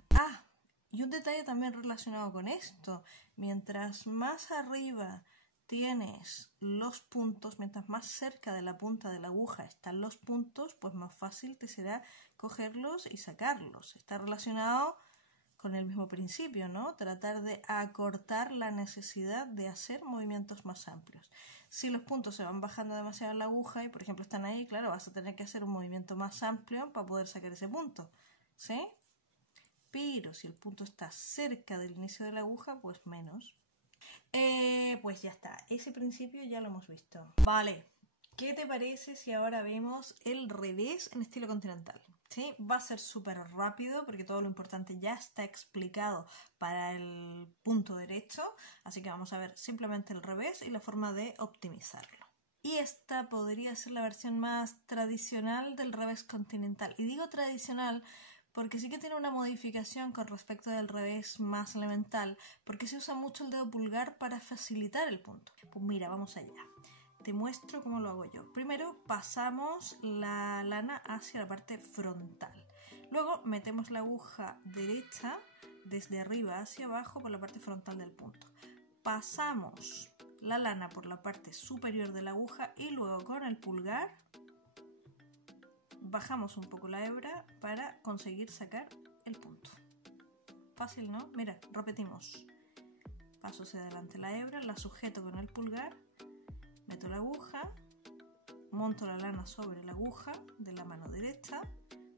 Y un detalle también relacionado con esto, mientras más arriba tienes los puntos, mientras más cerca de la punta de la aguja están los puntos, pues más fácil te será cogerlos y sacarlos. Está relacionado con el mismo principio, ¿no? Tratar de acortar la necesidad de hacer movimientos más amplios. Si los puntos se van bajando demasiado en la aguja y, por ejemplo, están ahí, claro, vas a tener que hacer un movimiento más amplio para poder sacar ese punto, ¿sí? Pero si el punto está cerca del inicio de la aguja, pues menos. Pues ya está, ese principio ya lo hemos visto. Vale, ¿qué te parece si ahora vemos el revés en estilo continental? ¿Sí? Va a ser súper rápido porque todo lo importante ya está explicado para el punto derecho, así que vamos a ver simplemente el revés y la forma de optimizarlo. Y esta podría ser la versión más tradicional del revés continental. Y digo tradicional porque sí que tiene una modificación con respecto del revés más elemental, porque se usa mucho el dedo pulgar para facilitar el punto. Pues mira, vamos allá. Te muestro cómo lo hago yo. Primero pasamos la lana hacia la parte frontal. Luego metemos la aguja derecha desde arriba hacia abajo por la parte frontal del punto. Pasamos la lana por la parte superior de la aguja y luego con el pulgar bajamos un poco la hebra para conseguir sacar el punto. Fácil, ¿no? Mira, repetimos. Paso hacia adelante la hebra, la sujeto con el pulgar, meto la aguja, monto la lana sobre la aguja de la mano derecha,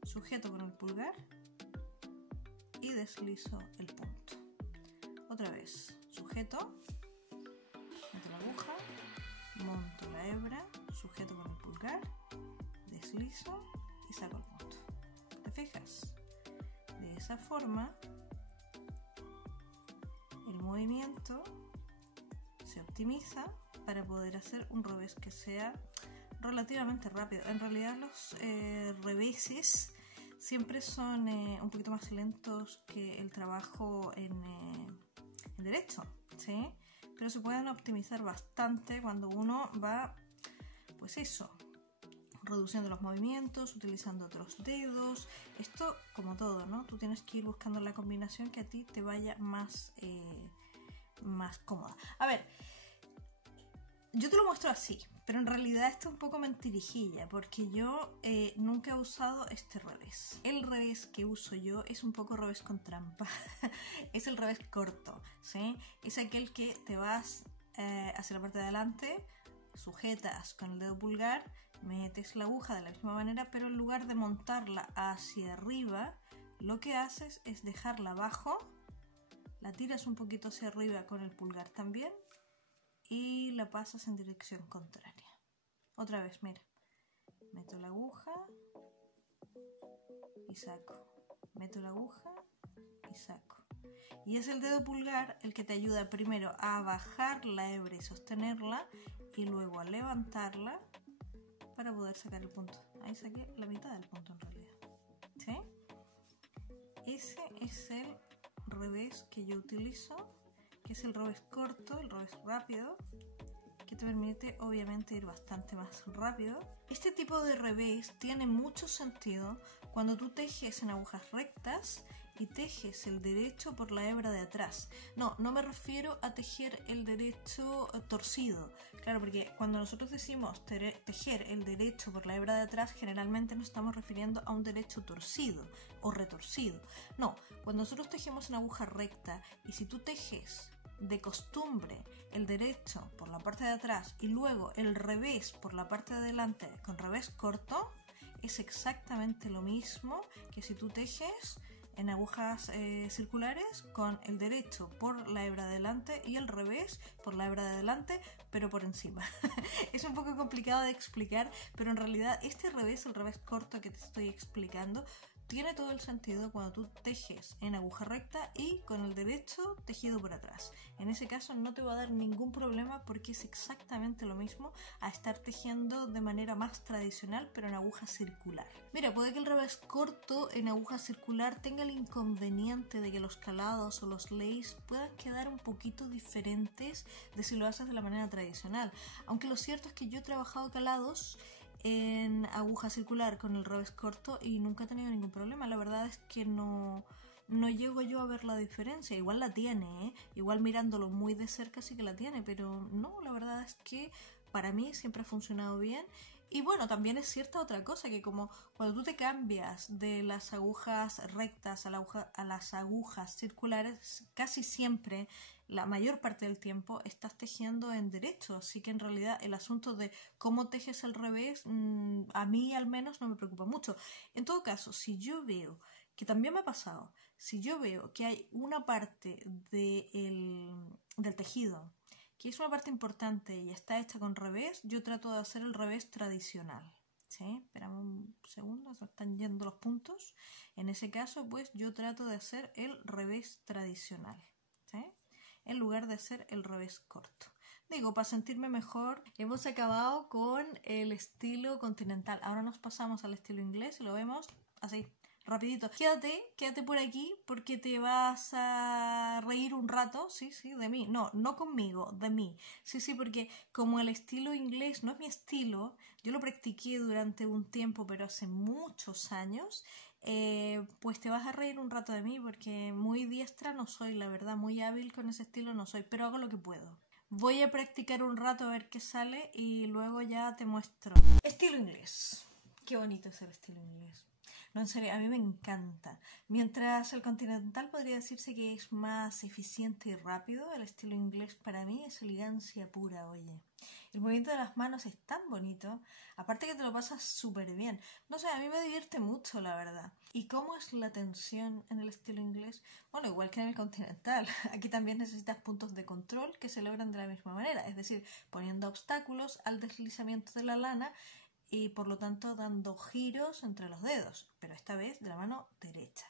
sujeto con el pulgar y deslizo el punto. Otra vez, sujeto, meto la aguja, monto la hebra, sujeto con el pulgar, deslizo y saco el punto. ¿Te fijas? De esa forma el movimiento se optimiza para poder hacer un revés que sea relativamente rápido. En realidad los reveses siempre son un poquito más lentos que el trabajo en derecho, ¿sí? Pero se pueden optimizar bastante cuando uno va, pues eso, reduciendo los movimientos, utilizando otros dedos. Esto, como todo, ¿no? Tú tienes que ir buscando la combinación que a ti te vaya más cómoda. A ver, yo te lo muestro así, pero en realidad esto es un poco mentirijilla, porque yo nunca he usado este revés. El revés que uso yo es un poco revés con trampa. Es el revés corto, ¿sí? Es aquel que te vas hacia la parte de adelante, sujetas con el dedo pulgar, metes la aguja de la misma manera, pero en lugar de montarla hacia arriba, lo que haces es dejarla abajo, la tiras un poquito hacia arriba con el pulgar también y la pasas en dirección contraria. Otra vez, mira, meto la aguja y saco, meto la aguja y saco. Y es el dedo pulgar el que te ayuda primero a bajar la hebra y sostenerla y luego a levantarla para poder sacar el punto. Ahí saqué la mitad del punto en realidad, ¿sí? Ese es el revés que yo utilizo, que es el revés corto, el revés rápido, que te permite obviamente ir bastante más rápido. Este tipo de revés tiene mucho sentido cuando tú tejes en agujas rectas y tejes el derecho por la hebra de atrás. No me refiero a tejer el derecho torcido. Claro, porque cuando nosotros decimos tejer el derecho por la hebra de atrás, generalmente nos estamos refiriendo a un derecho torcido o retorcido. No, cuando nosotros tejemos en aguja recta y si tú tejes de costumbre el derecho por la parte de atrás y luego el revés por la parte de adelante con revés corto, es exactamente lo mismo que si tú tejes en agujas circulares con el derecho por la hebra de delante y el revés por la hebra de delante, pero por encima. Es un poco complicado de explicar, pero en realidad este revés, el revés corto que te estoy explicando, tiene todo el sentido cuando tú tejes en aguja recta y con el derecho tejido por atrás. En ese caso no te va a dar ningún problema porque es exactamente lo mismo a estar tejiendo de manera más tradicional pero en aguja circular. Mira, puede que el revés corto en aguja circular tenga el inconveniente de que los calados o los lace puedan quedar un poquito diferentes de si lo haces de la manera tradicional. Aunque lo cierto es que yo he trabajado calados en aguja circular con el revés corto y nunca he tenido ningún problema. La verdad es que no llego yo a ver la diferencia. Igual la tiene, igual mirándolo muy de cerca sí que la tiene, pero no, la verdad es que para mí siempre ha funcionado bien. Y bueno, también es cierta otra cosa, que como cuando tú te cambias de las agujas rectas a las agujas circulares, casi siempre, la mayor parte del tiempo, estás tejiendo en derecho. Así que en realidad el asunto de cómo tejes al revés, a mí al menos no me preocupa mucho. En todo caso, si yo veo, que también me ha pasado, si yo veo que hay una parte del tejido que es una parte importante y está hecha con revés, yo trato de hacer el revés tradicional. ¿Sí? Espérame un segundo, se están yendo los puntos. En ese caso, pues yo trato de hacer el revés tradicional, ¿sí? En lugar de hacer el revés corto. Digo, para sentirme mejor, hemos acabado con el estilo continental. Ahora nos pasamos al estilo inglés y lo vemos así. Rapidito, quédate por aquí porque te vas a reír un rato, sí, de mí, no conmigo, de mí, sí, porque como el estilo inglés no es mi estilo, yo lo practiqué durante un tiempo, pero hace muchos años, pues te vas a reír un rato de mí porque muy diestra no soy, la verdad, muy hábil con ese estilo no soy, pero hago lo que puedo. Voy a practicar un rato a ver qué sale y luego ya te muestro. Estilo inglés. Qué bonito es el estilo inglés. No, en serio, a mí me encanta. Mientras el continental podría decirse que es más eficiente y rápido, el estilo inglés para mí es elegancia pura, oye. El movimiento de las manos es tan bonito, aparte que te lo pasas súper bien. No sé, a mí me divierte mucho, la verdad. ¿Y cómo es la tensión en el estilo inglés? Bueno, igual que en el continental. Aquí también necesitas puntos de control que se logran de la misma manera, es decir, poniendo obstáculos al deslizamiento de la lana y por lo tanto dando giros entre los dedos, pero esta vez de la mano derecha.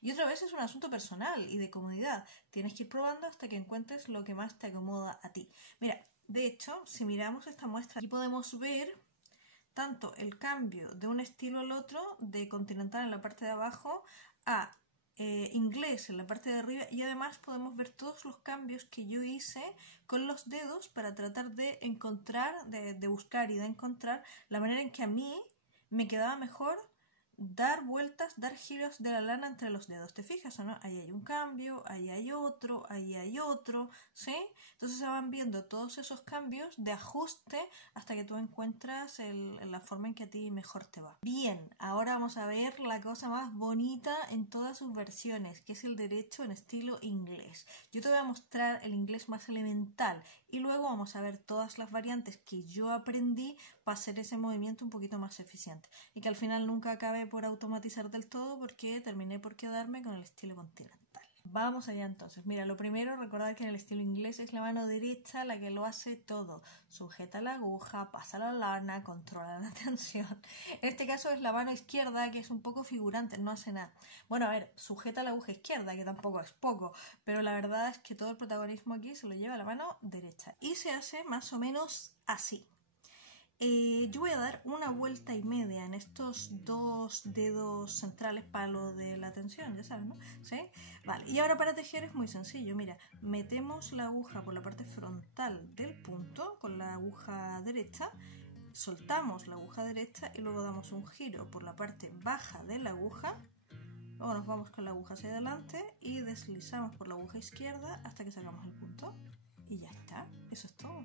Y otra vez es un asunto personal y de comodidad. Tienes que ir probando hasta que encuentres lo que más te acomoda a ti. Mira, de hecho, si miramos esta muestra, aquí podemos ver tanto el cambio de un estilo al otro, de continental en la parte de abajo a inglés en la parte de arriba, y además podemos ver todos los cambios que yo hice con los dedos para tratar de encontrar, de buscar y de encontrar la manera en que a mí me quedaba mejor dar vueltas, dar giros de la lana entre los dedos. ¿Te fijas o no? Ahí hay un cambio, ahí hay otro, ¿sí? Entonces se van viendo todos esos cambios de ajuste hasta que tú encuentras la forma en que a ti mejor te va. Bien, ahora vamos a ver la cosa más bonita en todas sus versiones, que es el derecho en estilo inglés. Yo te voy a mostrar el inglés más elemental y luego vamos a ver todas las variantes que yo aprendí para hacer ese movimiento un poquito más eficiente y que al final nunca acabe por automatizar del todo porque terminé por quedarme con el estilo continental. Vamos allá entonces. Mira, lo primero, recordar que en el estilo inglés es la mano derecha la que lo hace todo. Sujeta la aguja, pasa la lana, controla la tensión. En este caso es la mano izquierda, que es un poco figurante, no hace nada. Bueno, a ver, sujeta la aguja izquierda, que tampoco es poco, pero la verdad es que todo el protagonismo aquí se lo lleva la mano derecha. Y se hace más o menos así. Yo voy a dar una vuelta y media en estos dos dedos centrales para lo de la tensión, ya sabes, ¿no? ¿Sí? Vale, y ahora para tejer es muy sencillo, mira, metemos la aguja por la parte frontal del punto con la aguja derecha, soltamos la aguja derecha y luego damos un giro por la parte baja de la aguja, luego nos vamos con la aguja hacia adelante y deslizamos por la aguja izquierda hasta que sacamos el punto y ya está, eso es todo.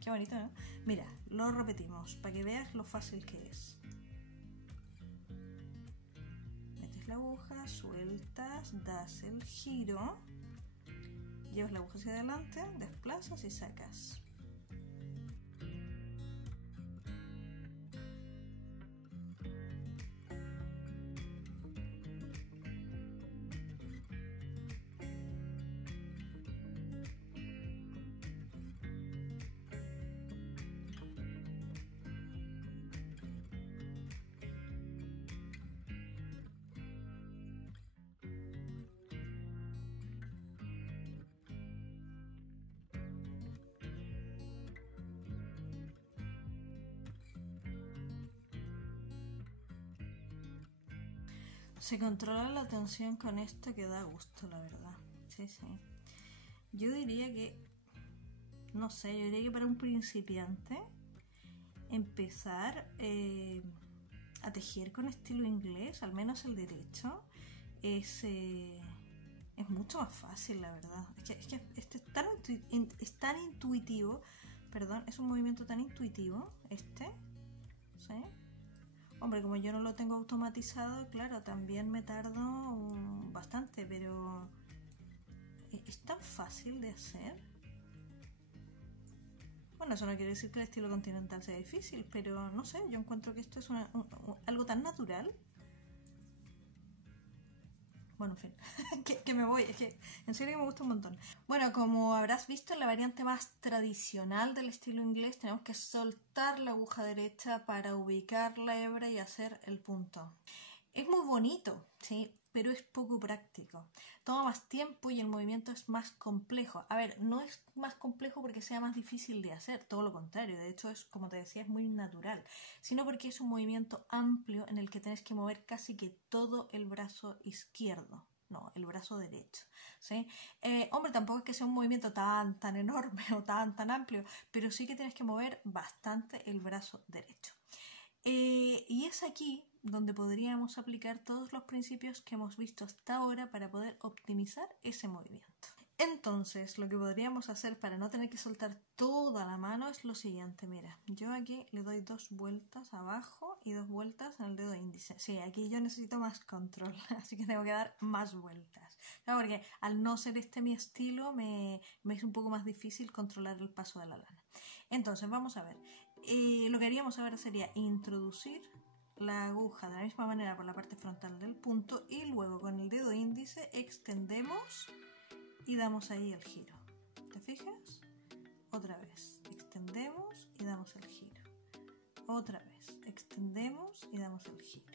Qué bonito, ¿no? Mira, lo repetimos para que veas lo fácil que es. Metes la aguja, sueltas, das el giro, llevas la aguja hacia adelante, desplazas y sacas. Se controla la tensión con esto que da gusto, la verdad. Sí, sí. Yo diría que, no sé, yo diría que para un principiante empezar a tejer con estilo inglés, al menos el derecho, es mucho más fácil, la verdad. Es que este es tan intuitivo, perdón, es un movimiento tan intuitivo, ¿sí? Hombre, como yo no lo tengo automatizado, claro, también me tardo bastante, pero es tan fácil de hacer. Bueno, eso no quiere decir que el estilo continental sea difícil, pero no sé, yo encuentro que esto es algo tan natural. Bueno, en fin, que me voy, es que en serio que me gusta un montón. Bueno, como habrás visto, en la variante más tradicional del estilo inglés tenemos que soltar la aguja derecha para ubicar la hebra y hacer el punto. Es muy bonito, sí, pero es poco práctico. Toma más tiempo y el movimiento es más complejo. A ver, no es más complejo porque sea más difícil de hacer, todo lo contrario. De hecho, es, como te decía, es muy natural. Sino porque es un movimiento amplio en el que tienes que mover casi que todo el brazo izquierdo. No, el brazo derecho, ¿sí? Hombre, tampoco es que sea un movimiento tan enorme o tan amplio, pero sí que tienes que mover bastante el brazo derecho. Y es aquí donde podríamos aplicar todos los principios que hemos visto hasta ahora para poder optimizar ese movimiento. Entonces, lo que podríamos hacer para no tener que soltar toda la mano es lo siguiente. Mira, yo aquí le doy 2 vueltas abajo y 2 vueltas en el dedo índice. Sí, aquí yo necesito más control, así que tengo que dar más vueltas. Claro, porque al no ser este mi estilo, me es un poco más difícil controlar el paso de la lana. Entonces, vamos a ver. Lo que haríamos ahora sería introducir la aguja de la misma manera por la parte frontal del punto y luego con el dedo índice extendemos y damos ahí el giro. ¿Te fijas? Otra vez. Extendemos y damos el giro. Otra vez. Extendemos y damos el giro.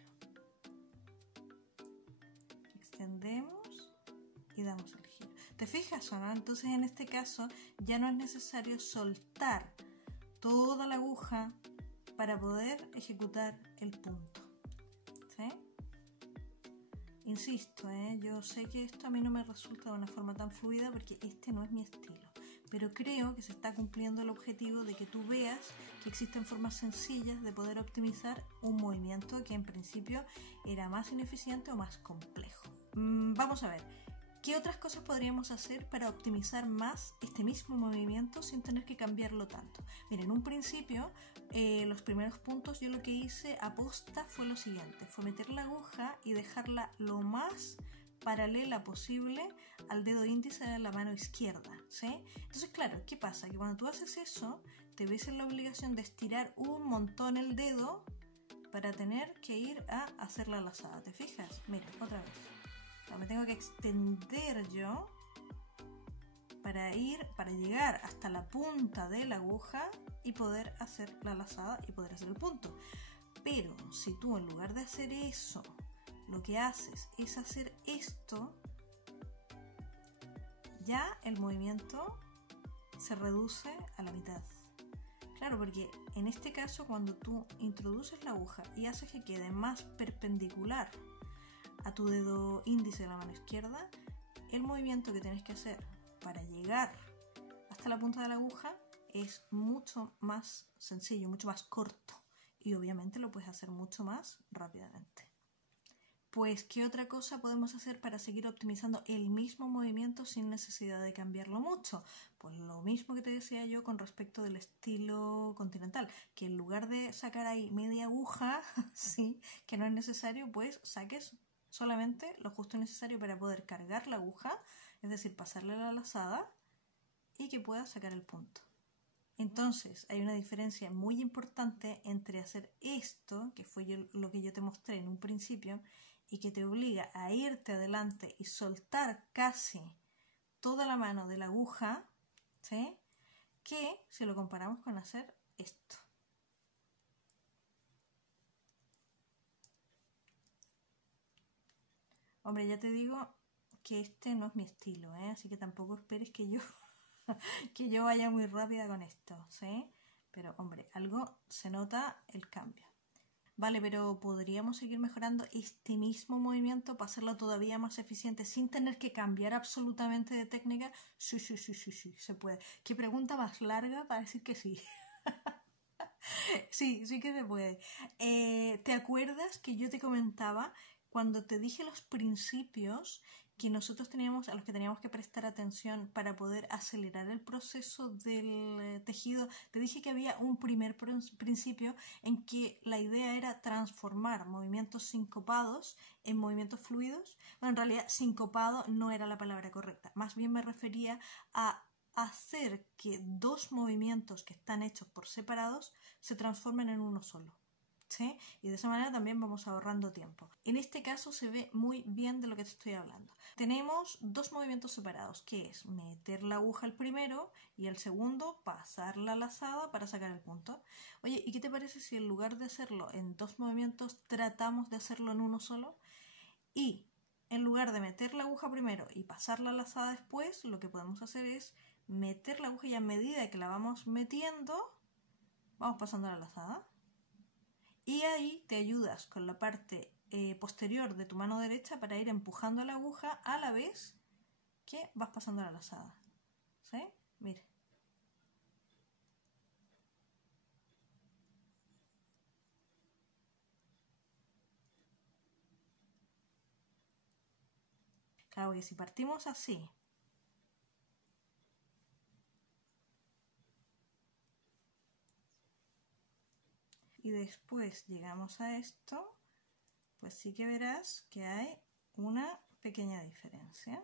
Extendemos y damos el giro. ¿Te fijas o no? Entonces en este caso ya no es necesario soltar toda la aguja para poder ejecutar el punto. ¿Sí? Insisto, yo sé que esto a mí no me resulta de una forma tan fluida porque este no es mi estilo, pero creo que se está cumpliendo el objetivo de que tú veas que existen formas sencillas de poder optimizar un movimiento que en principio era más ineficiente o más complejo. Vamos a ver, ¿qué otras cosas podríamos hacer para optimizar más este mismo movimiento sin tener que cambiarlo tanto? Miren, en un principio, los primeros puntos yo lo que hice aposta fue lo siguiente, fue meter la aguja y dejarla lo más paralela posible al dedo índice de la mano izquierda, ¿sí? Entonces, claro, ¿qué pasa? Que cuando tú haces eso, te ves en la obligación de estirar un montón el dedo para tener que ir a hacer la lazada, ¿te fijas? Mira, otra vez. Me tengo que extender yo para llegar hasta la punta de la aguja y poder hacer la lazada y poder hacer el punto. Pero si tú en lugar de hacer eso, lo que haces es hacer esto, ya el movimiento se reduce a la mitad. Claro, porque en este caso cuando tú introduces la aguja y haces que quede más perpendicular a tu dedo índice de la mano izquierda, el movimiento que tienes que hacer para llegar hasta la punta de la aguja es mucho más sencillo, mucho más corto y obviamente lo puedes hacer mucho más rápidamente. Pues, ¿qué otra cosa podemos hacer para seguir optimizando el mismo movimiento sin necesidad de cambiarlo mucho? Pues lo mismo que te decía yo con respecto del estilo continental, que en lugar de sacar ahí media aguja, sí, que no es necesario, pues saques solamente lo justo necesario para poder cargar la aguja, es decir, pasarle la lazada y que puedas sacar el punto. Entonces, hay una diferencia muy importante entre hacer esto, que fue lo que yo te mostré en un principio, y que te obliga a irte adelante y soltar casi toda la mano de la aguja, ¿sí? Que si lo comparamos con hacer esto. Hombre, ya te digo que este no es mi estilo, así que tampoco esperes que yo que yo vaya muy rápida con esto, ¿sí? Pero, hombre, algo se nota el cambio. Vale, pero ¿podríamos seguir mejorando este mismo movimiento para hacerlo todavía más eficiente sin tener que cambiar absolutamente de técnica? Sí, se puede. ¿Qué pregunta más larga para decir que sí? Sí que se puede. ¿Te acuerdas que yo te comentaba cuando te dije los principios que nosotros a los que teníamos que prestar atención para poder acelerar el proceso del tejido? Te dije que había un primer principio en que la idea era transformar movimientos sincopados en movimientos fluidos. Bueno, en realidad sincopado no era la palabra correcta, más bien me refería a hacer que dos movimientos que están hechos por separados se transformen en uno solo, ¿sí? Y de esa manera también vamos ahorrando tiempo. En este caso se ve muy bien de lo que te estoy hablando. Tenemos dos movimientos separados, que es meter la aguja al primero y el segundo pasar la lazada para sacar el punto. Oye, ¿y qué te parece si en lugar de hacerlo en dos movimientos tratamos de hacerlo en uno solo? Y en lugar de meter la aguja primero y pasar la lazada después, lo que podemos hacer es meter la aguja y a medida que la vamos metiendo, vamos pasando la lazada. Y ahí te ayudas con la parte posterior de tu mano derecha para ir empujando la aguja a la vez que vas pasando la lazada. ¿Sí? Mira. Claro que si partimos así y después llegamos a esto, pues sí que verás que hay una pequeña diferencia.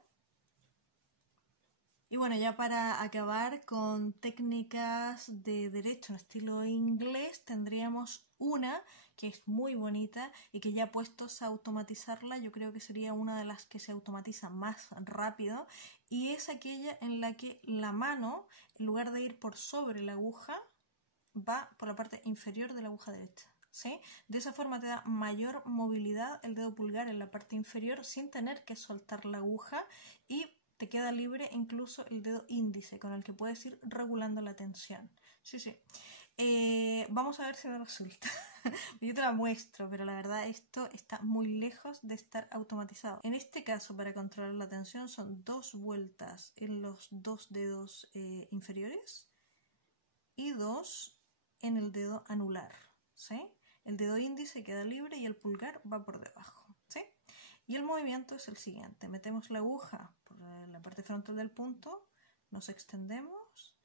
Y bueno, ya para acabar con técnicas de derecho en estilo inglés, tendríamos una que es muy bonita y que ya puestos a automatizarla, yo creo que sería una de las que se automatiza más rápido, y es aquella en la que la mano, en lugar de ir por sobre la aguja, va por la parte inferior de la aguja derecha. ¿Sí? De esa forma te da mayor movilidad el dedo pulgar en la parte inferior sin tener que soltar la aguja, y te queda libre incluso el dedo índice con el que puedes ir regulando la tensión. Sí, sí. Vamos a ver si me resulta. Yo te la muestro, pero la verdad esto está muy lejos de estar automatizado. En este caso, para controlar la tensión son 2 vueltas en los 2 dedos inferiores y 2 en el dedo anular, ¿sí? El dedo índice queda libre y el pulgar va por debajo, ¿sí? Y el movimiento es el siguiente. Metemos la aguja por la parte frontal del punto, nos extendemos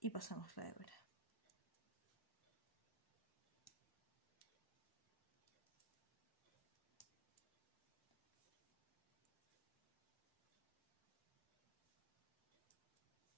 y pasamos la hebra.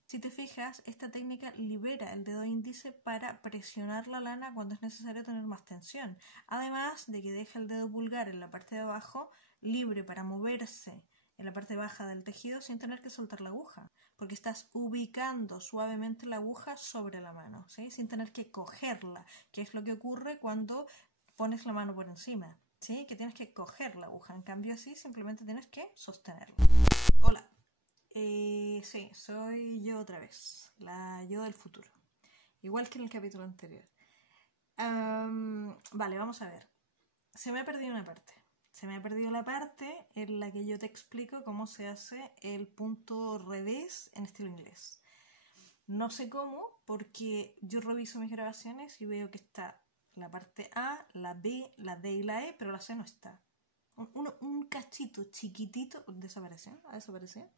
Si te fijas, esta técnica libera el dedo índice para presionar la lana cuando es necesario tener más tensión. Además de que deja el dedo pulgar en la parte de abajo libre para moverse en la parte baja del tejido sin tener que soltar la aguja, porque estás ubicando suavemente la aguja sobre la mano, ¿sí? Sin tener que cogerla, que es lo que ocurre cuando pones la mano por encima, ¿sí? Que tienes que coger la aguja. En cambio así simplemente tienes que sostenerla. Hola. Sí, soy yo otra vez, la yo del futuro, igual que en el capítulo anterior. Vale, vamos a ver. Se me ha perdido una parte. Se me ha perdido la parte en la que yo te explico cómo se hace el punto revés en estilo inglés. No sé cómo, porque yo reviso mis grabaciones y veo que está la parte A, la B, la D y la E, pero la C no está. Un cachito chiquitito desapareció, ha desaparecido.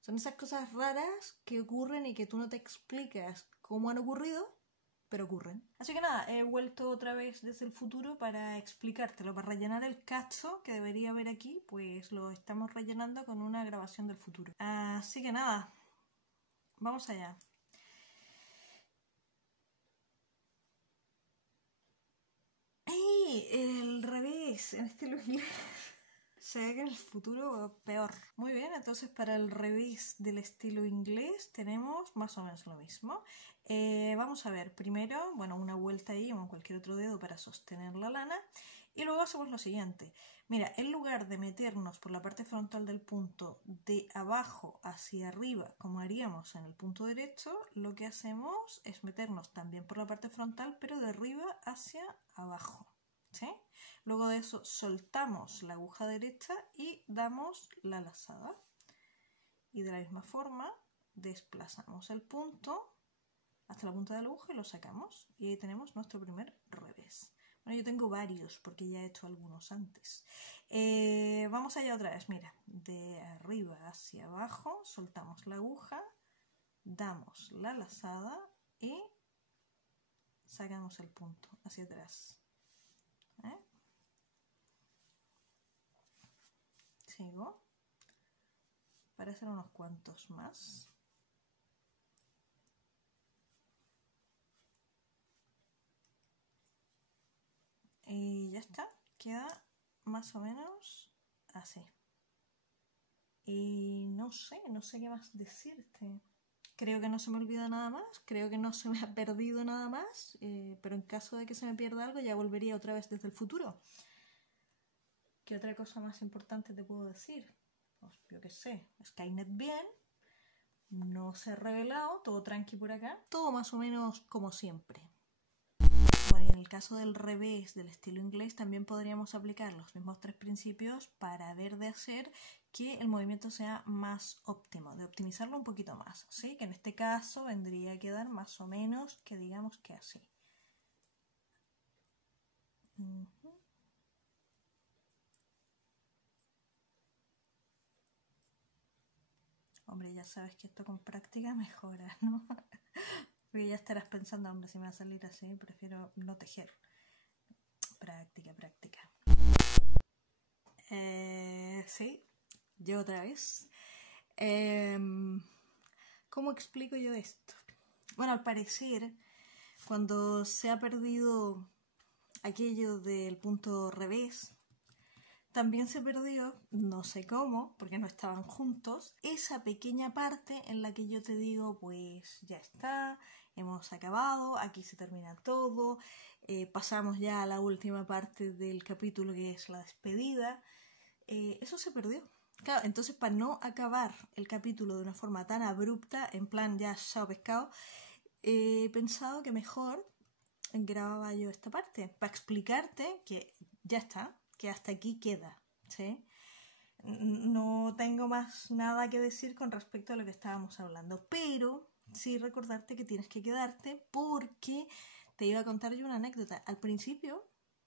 Son esas cosas raras que ocurren y que tú no te explicas cómo han ocurrido, pero ocurren. Así que nada, he vuelto otra vez desde el futuro para explicártelo, para rellenar el cacho que debería haber aquí, pues lo estamos rellenando con una grabación del futuro. Así que nada, vamos allá. ¡Ey! El revés, en estilo inglés. Se ve que en el futuro peor. Muy bien, entonces para el revés del estilo inglés tenemos más o menos lo mismo. Vamos a ver, primero, bueno, una vuelta ahí o en cualquier otro dedo para sostener la lana. Y luego hacemos lo siguiente. Mira, en lugar de meternos por la parte frontal del punto de abajo hacia arriba, como haríamos en el punto derecho, lo que hacemos es meternos también por la parte frontal, pero de arriba hacia abajo, ¿sí? Luego de eso soltamos la aguja derecha y damos la lazada. Y de la misma forma desplazamos el punto hasta la punta de la aguja y lo sacamos. Y ahí tenemos nuestro primer revés. Bueno, yo tengo varios porque ya he hecho algunos antes. Vamos allá otra vez. Mira, de arriba hacia abajo soltamos la aguja, damos la lazada y sacamos el punto hacia atrás. Sigo para hacer unos cuantos más. Y ya está, queda más o menos así. Y no sé qué más decirte. Creo que no se me olvida nada más, creo que no se me ha perdido nada más, pero en caso de que se me pierda algo ya volvería otra vez desde el futuro. ¿Qué otra cosa más importante te puedo decir? Pues yo qué sé, Skynet bien, no se ha revelado, todo tranqui por acá, todo más o menos como siempre. Bueno, y en el caso del revés del estilo inglés también podríamos aplicar los mismos 3 principios para ver de hacer que el movimiento sea más óptimo, de optimizarlo un poquito más, ¿sí? Que en este caso vendría a quedar más o menos que digamos que así. Hombre, ya sabes que esto con práctica mejora, ¿no? Porque ya estarás pensando, hombre, si me va a salir así, prefiero no tejer. Práctica. Sí, yo otra vez. ¿Cómo explico yo esto? Bueno, al parecer, cuando se ha perdido aquello del punto revés, también se perdió, no sé cómo, porque no estaban juntos, esa pequeña parte en la que yo te digo, pues ya está, hemos acabado, aquí se termina todo, pasamos ya a la última parte del capítulo que es la despedida. Eso se perdió. Claro, entonces para no acabar el capítulo de una forma tan abrupta, en plan ya chao pescado, he pensado que mejor grababa yo esta parte para explicarte que ya está, que hasta aquí queda, ¿sí? No tengo más nada que decir con respecto a lo que estábamos hablando, pero sí recordarte que tienes que quedarte porque te iba a contar yo una anécdota. Al principio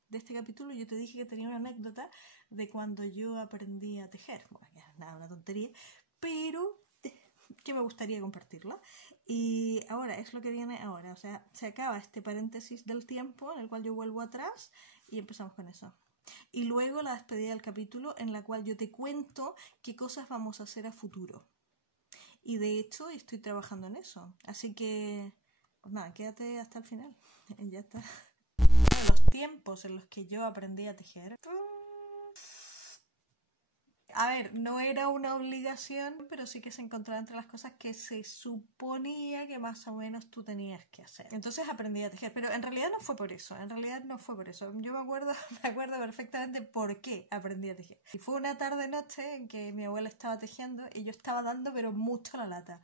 de este capítulo yo te dije que tenía una anécdota de cuando yo aprendí a tejer. Bueno, ya nada, una tontería, pero que me gustaría compartirla. Y ahora es lo que viene ahora, o sea, se acaba este paréntesis del tiempo en el cual yo vuelvo atrás y empezamos con eso. Y luego la despedida del capítulo en la cual yo te cuento qué cosas vamos a hacer a futuro. Y de hecho estoy trabajando en eso. Así que, pues nada, quédate hasta el final. Ya está. Los tiempos en los que yo aprendí a tejer. A ver, no era una obligación, pero sí que se encontraba entre las cosas que se suponía que más o menos tú tenías que hacer. Entonces aprendí a tejer, pero en realidad no fue por eso, Yo me acuerdo perfectamente por qué aprendí a tejer. Y fue una tarde-noche en que mi abuela estaba tejiendo y yo estaba dando pero mucho la lata.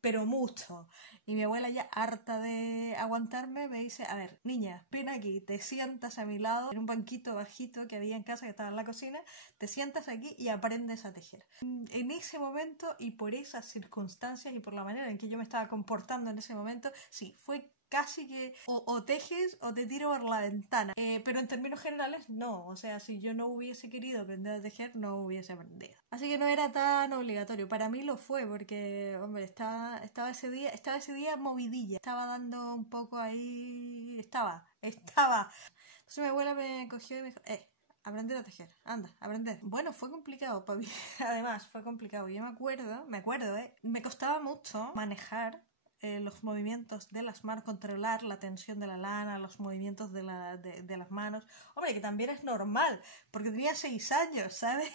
Pero mucho. Y mi abuela ya harta de aguantarme me dice, a ver, niña, ven aquí, te sientas a mi lado en un banquito bajito que había en casa que estaba en la cocina, te sientas aquí y aprendes a tejer. En ese momento y por esas circunstancias y por la manera en que yo me estaba comportando en ese momento, sí, fue casi que o tejes o te tiro por la ventana. Pero en términos generales no, o sea, si yo no hubiese querido aprender a tejer, no hubiese aprendido. Así que no era tan obligatorio. Para mí lo fue porque, hombre, estaba ese día movidilla. Estaba dando un poco ahí... Estaba. Entonces mi abuela me cogió y me dijo, aprender a tejer, anda, aprender. Bueno, fue complicado para mí, además, fue complicado. Yo me costaba mucho manejar los movimientos de las manos, controlar la tensión de la lana, los movimientos de las manos. Hombre, que también es normal, porque tenía 6 años, ¿sabes?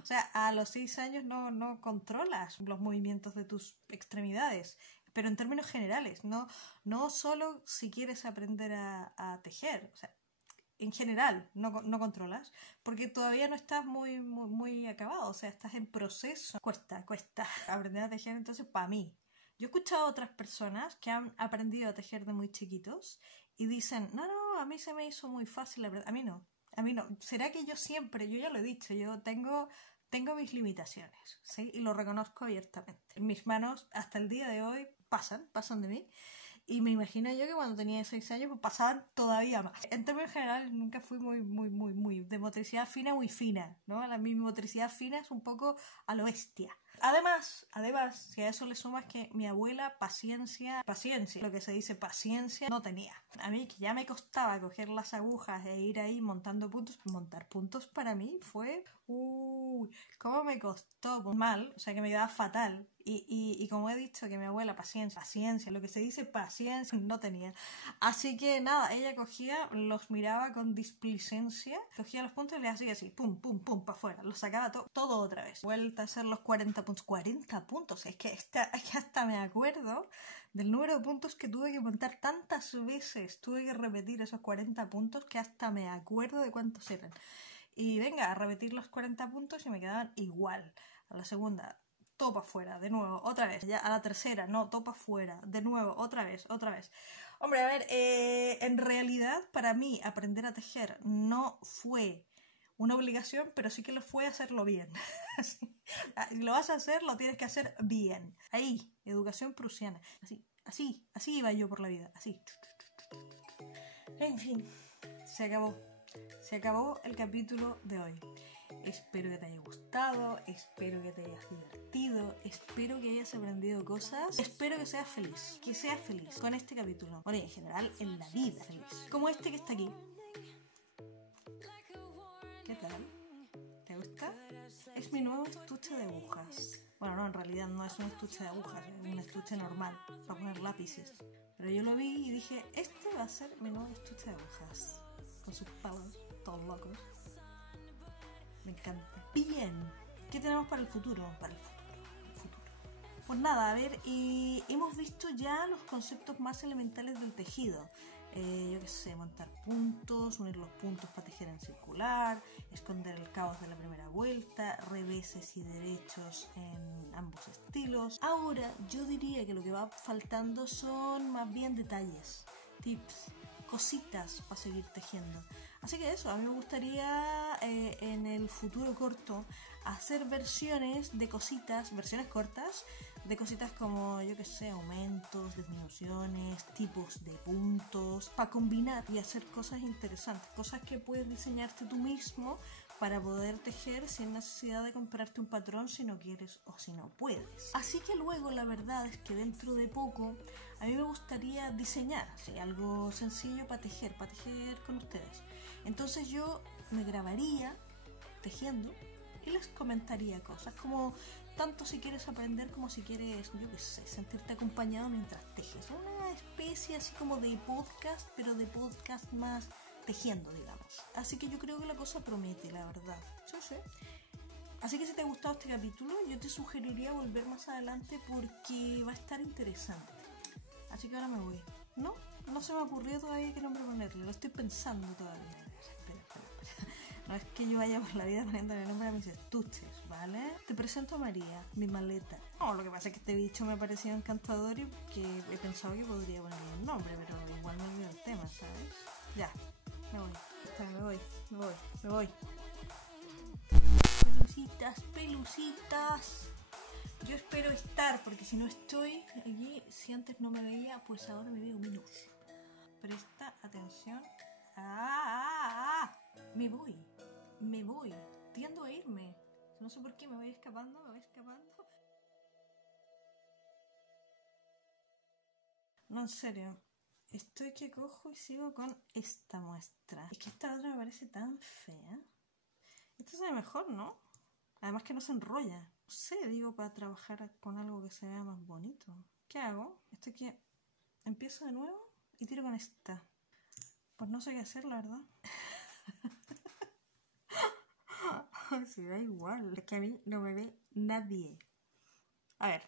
O sea, a los 6 años no controlas los movimientos de tus extremidades. Pero en términos generales, no solo si quieres aprender a tejer, o sea, en general no controlas, porque todavía no estás muy acabado, o sea, estás en proceso. Cuesta aprender a tejer, entonces para mí. Yo he escuchado a otras personas que han aprendido a tejer de muy chiquitos y dicen, no, a mí se me hizo muy fácil aprender. A mí no. ¿Será que yo ya lo he dicho, yo tengo mis limitaciones, ¿sí? Y lo reconozco abiertamente. Mis manos hasta el día de hoy pasan de mí. Y me imagino yo que cuando tenía 6 años pues pasaban todavía más. En términos generales nunca fui muy de motricidad fina, muy fina, ¿no? Mi motricidad fina es un poco a lo bestia. Además, si a eso le sumas que mi abuela paciencia, lo que se dice paciencia, no tenía. A mí que ya me costaba coger las agujas e ir ahí montando puntos, montar puntos para mí fue... ¿Cómo me costó? Pues mal, o sea que me quedaba fatal. Y como he dicho que mi abuela paciencia, lo que se dice paciencia, no tenía. Así que nada, ella cogía, los miraba con displicencia, cogía los puntos y le hacía así, pum, para afuera, los sacaba todo otra vez. Vuelta a hacer los 40 puntos. 40 puntos, es que hasta me acuerdo del número de puntos que tuve que montar tantas veces. Tuve que repetir esos 40 puntos que hasta me acuerdo de cuántos eran. Y venga, a repetir los 40 puntos y me quedaban igual. A la segunda, topa afuera, de nuevo, otra vez. Ya a la tercera, no, topa afuera, de nuevo, otra vez. Hombre, a ver, en realidad para mí aprender a tejer no fue una obligación, pero sí que lo fue hacerlo bien. Si lo vas a hacer, lo tienes que hacer bien. Ahí, educación prusiana. Así iba yo por la vida, así. En fin, se acabó el capítulo de hoy. Espero que te haya gustado, espero que te hayas divertido, espero que hayas hayas aprendido cosas. Espero que seas feliz. Que seas feliz con este capítulo. Bueno, y en general, en la vida feliz. Como este que está aquí. ¿Qué tal? ¿Te gusta? Es mi nuevo estuche de agujas. Bueno, no, en realidad no es un estuche de agujas, es un estuche normal para poner lápices. Pero yo lo vi y dije, este va a ser mi nuevo estuche de agujas. Con sus palos, todos locos. Me encanta. Bien, ¿qué tenemos para el futuro? Para el futuro. Pues nada, a ver, hemos visto ya los conceptos más elementales del tejido. Yo qué sé, montar puntos, unir los puntos para tejer en circular, esconder el caos de la primera vuelta, reveses y derechos en ambos estilos. Ahora yo diría que lo que va faltando son más bien detalles, tips, cositas para seguir tejiendo. Así que eso, a mí me gustaría en el futuro corto hacer versiones de cositas, versiones cortas, de cositas como, yo que sé, aumentos, disminuciones, tipos de puntos, para combinar y hacer cosas interesantes, cosas que puedes diseñarte tú mismo para poder tejer sin necesidad de comprarte un patrón si no quieres o si no puedes. Así que luego la verdad es que dentro de poco a mí me gustaría diseñar, ¿sí? Algo sencillo para tejer con ustedes. Entonces yo me grabaría tejiendo y les comentaría cosas como tanto si quieres aprender como si quieres, yo qué sé, sentirte acompañado mientras tejes. Una especie así como de podcast, pero de podcast más tejiendo, digamos. Así que yo creo que la cosa promete, la verdad. Sí. Así que si te ha gustado este capítulo, yo te sugeriría volver más adelante porque va a estar interesante. Así que ahora me voy. No se me ocurrió todavía qué nombre ponerle, lo estoy pensando todavía. Espera. No es que yo vaya por la vida poniéndole nombre a mis estuches, ¿vale? Te presento a María, mi maleta. No, lo que pasa es que este bicho me ha parecido encantador y que he pensado que podría ponerle un nombre, pero igual me olvido el tema, ¿sabes? Ya, me voy. Me voy. Pelucitas. Yo espero estar, porque si no estoy allí, si antes no me veía, pues ahora me veo menos. Presta atención. Me voy. Tiendo a irme. No sé por qué me voy escapando. No, en serio. Estoy que cojo y sigo con esta muestra. Es que esta otra me parece tan fea. Esta se ve mejor, ¿no? Además que no se enrolla. No sé, digo, para trabajar con algo que se vea más bonito. ¿Qué hago? Estoy que empiezo de nuevo y tiro con esta. Pues no sé qué hacer, la verdad. Se da igual. Es que a mí no me ve nadie. A ver,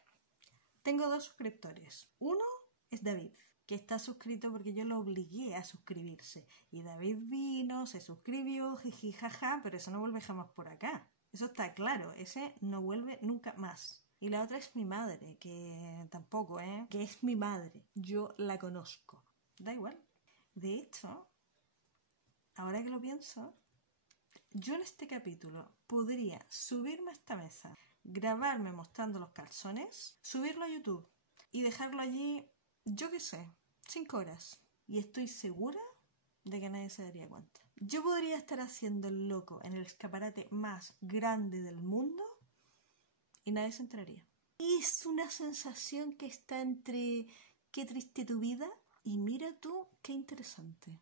tengo 2 suscriptores. Uno es David, que está suscrito porque yo lo obligué a suscribirse. Y David vino, se suscribió, jiji, jaja, pero eso no vuelve jamás por acá. Eso está claro, ese no vuelve nunca más. Y la otra es mi madre, que tampoco, que es mi madre. Yo la conozco. Da igual. De hecho, ahora que lo pienso, yo en este capítulo podría subirme a esta mesa, grabarme mostrando los calzones, subirlo a YouTube y dejarlo allí, yo qué sé, 5 horas. Y estoy segura de que nadie se daría cuenta. Yo podría estar haciendo el loco en el escaparate más grande del mundo y nadie se enteraría. Y es una sensación que está entre qué triste tu vida y mira tú qué interesante.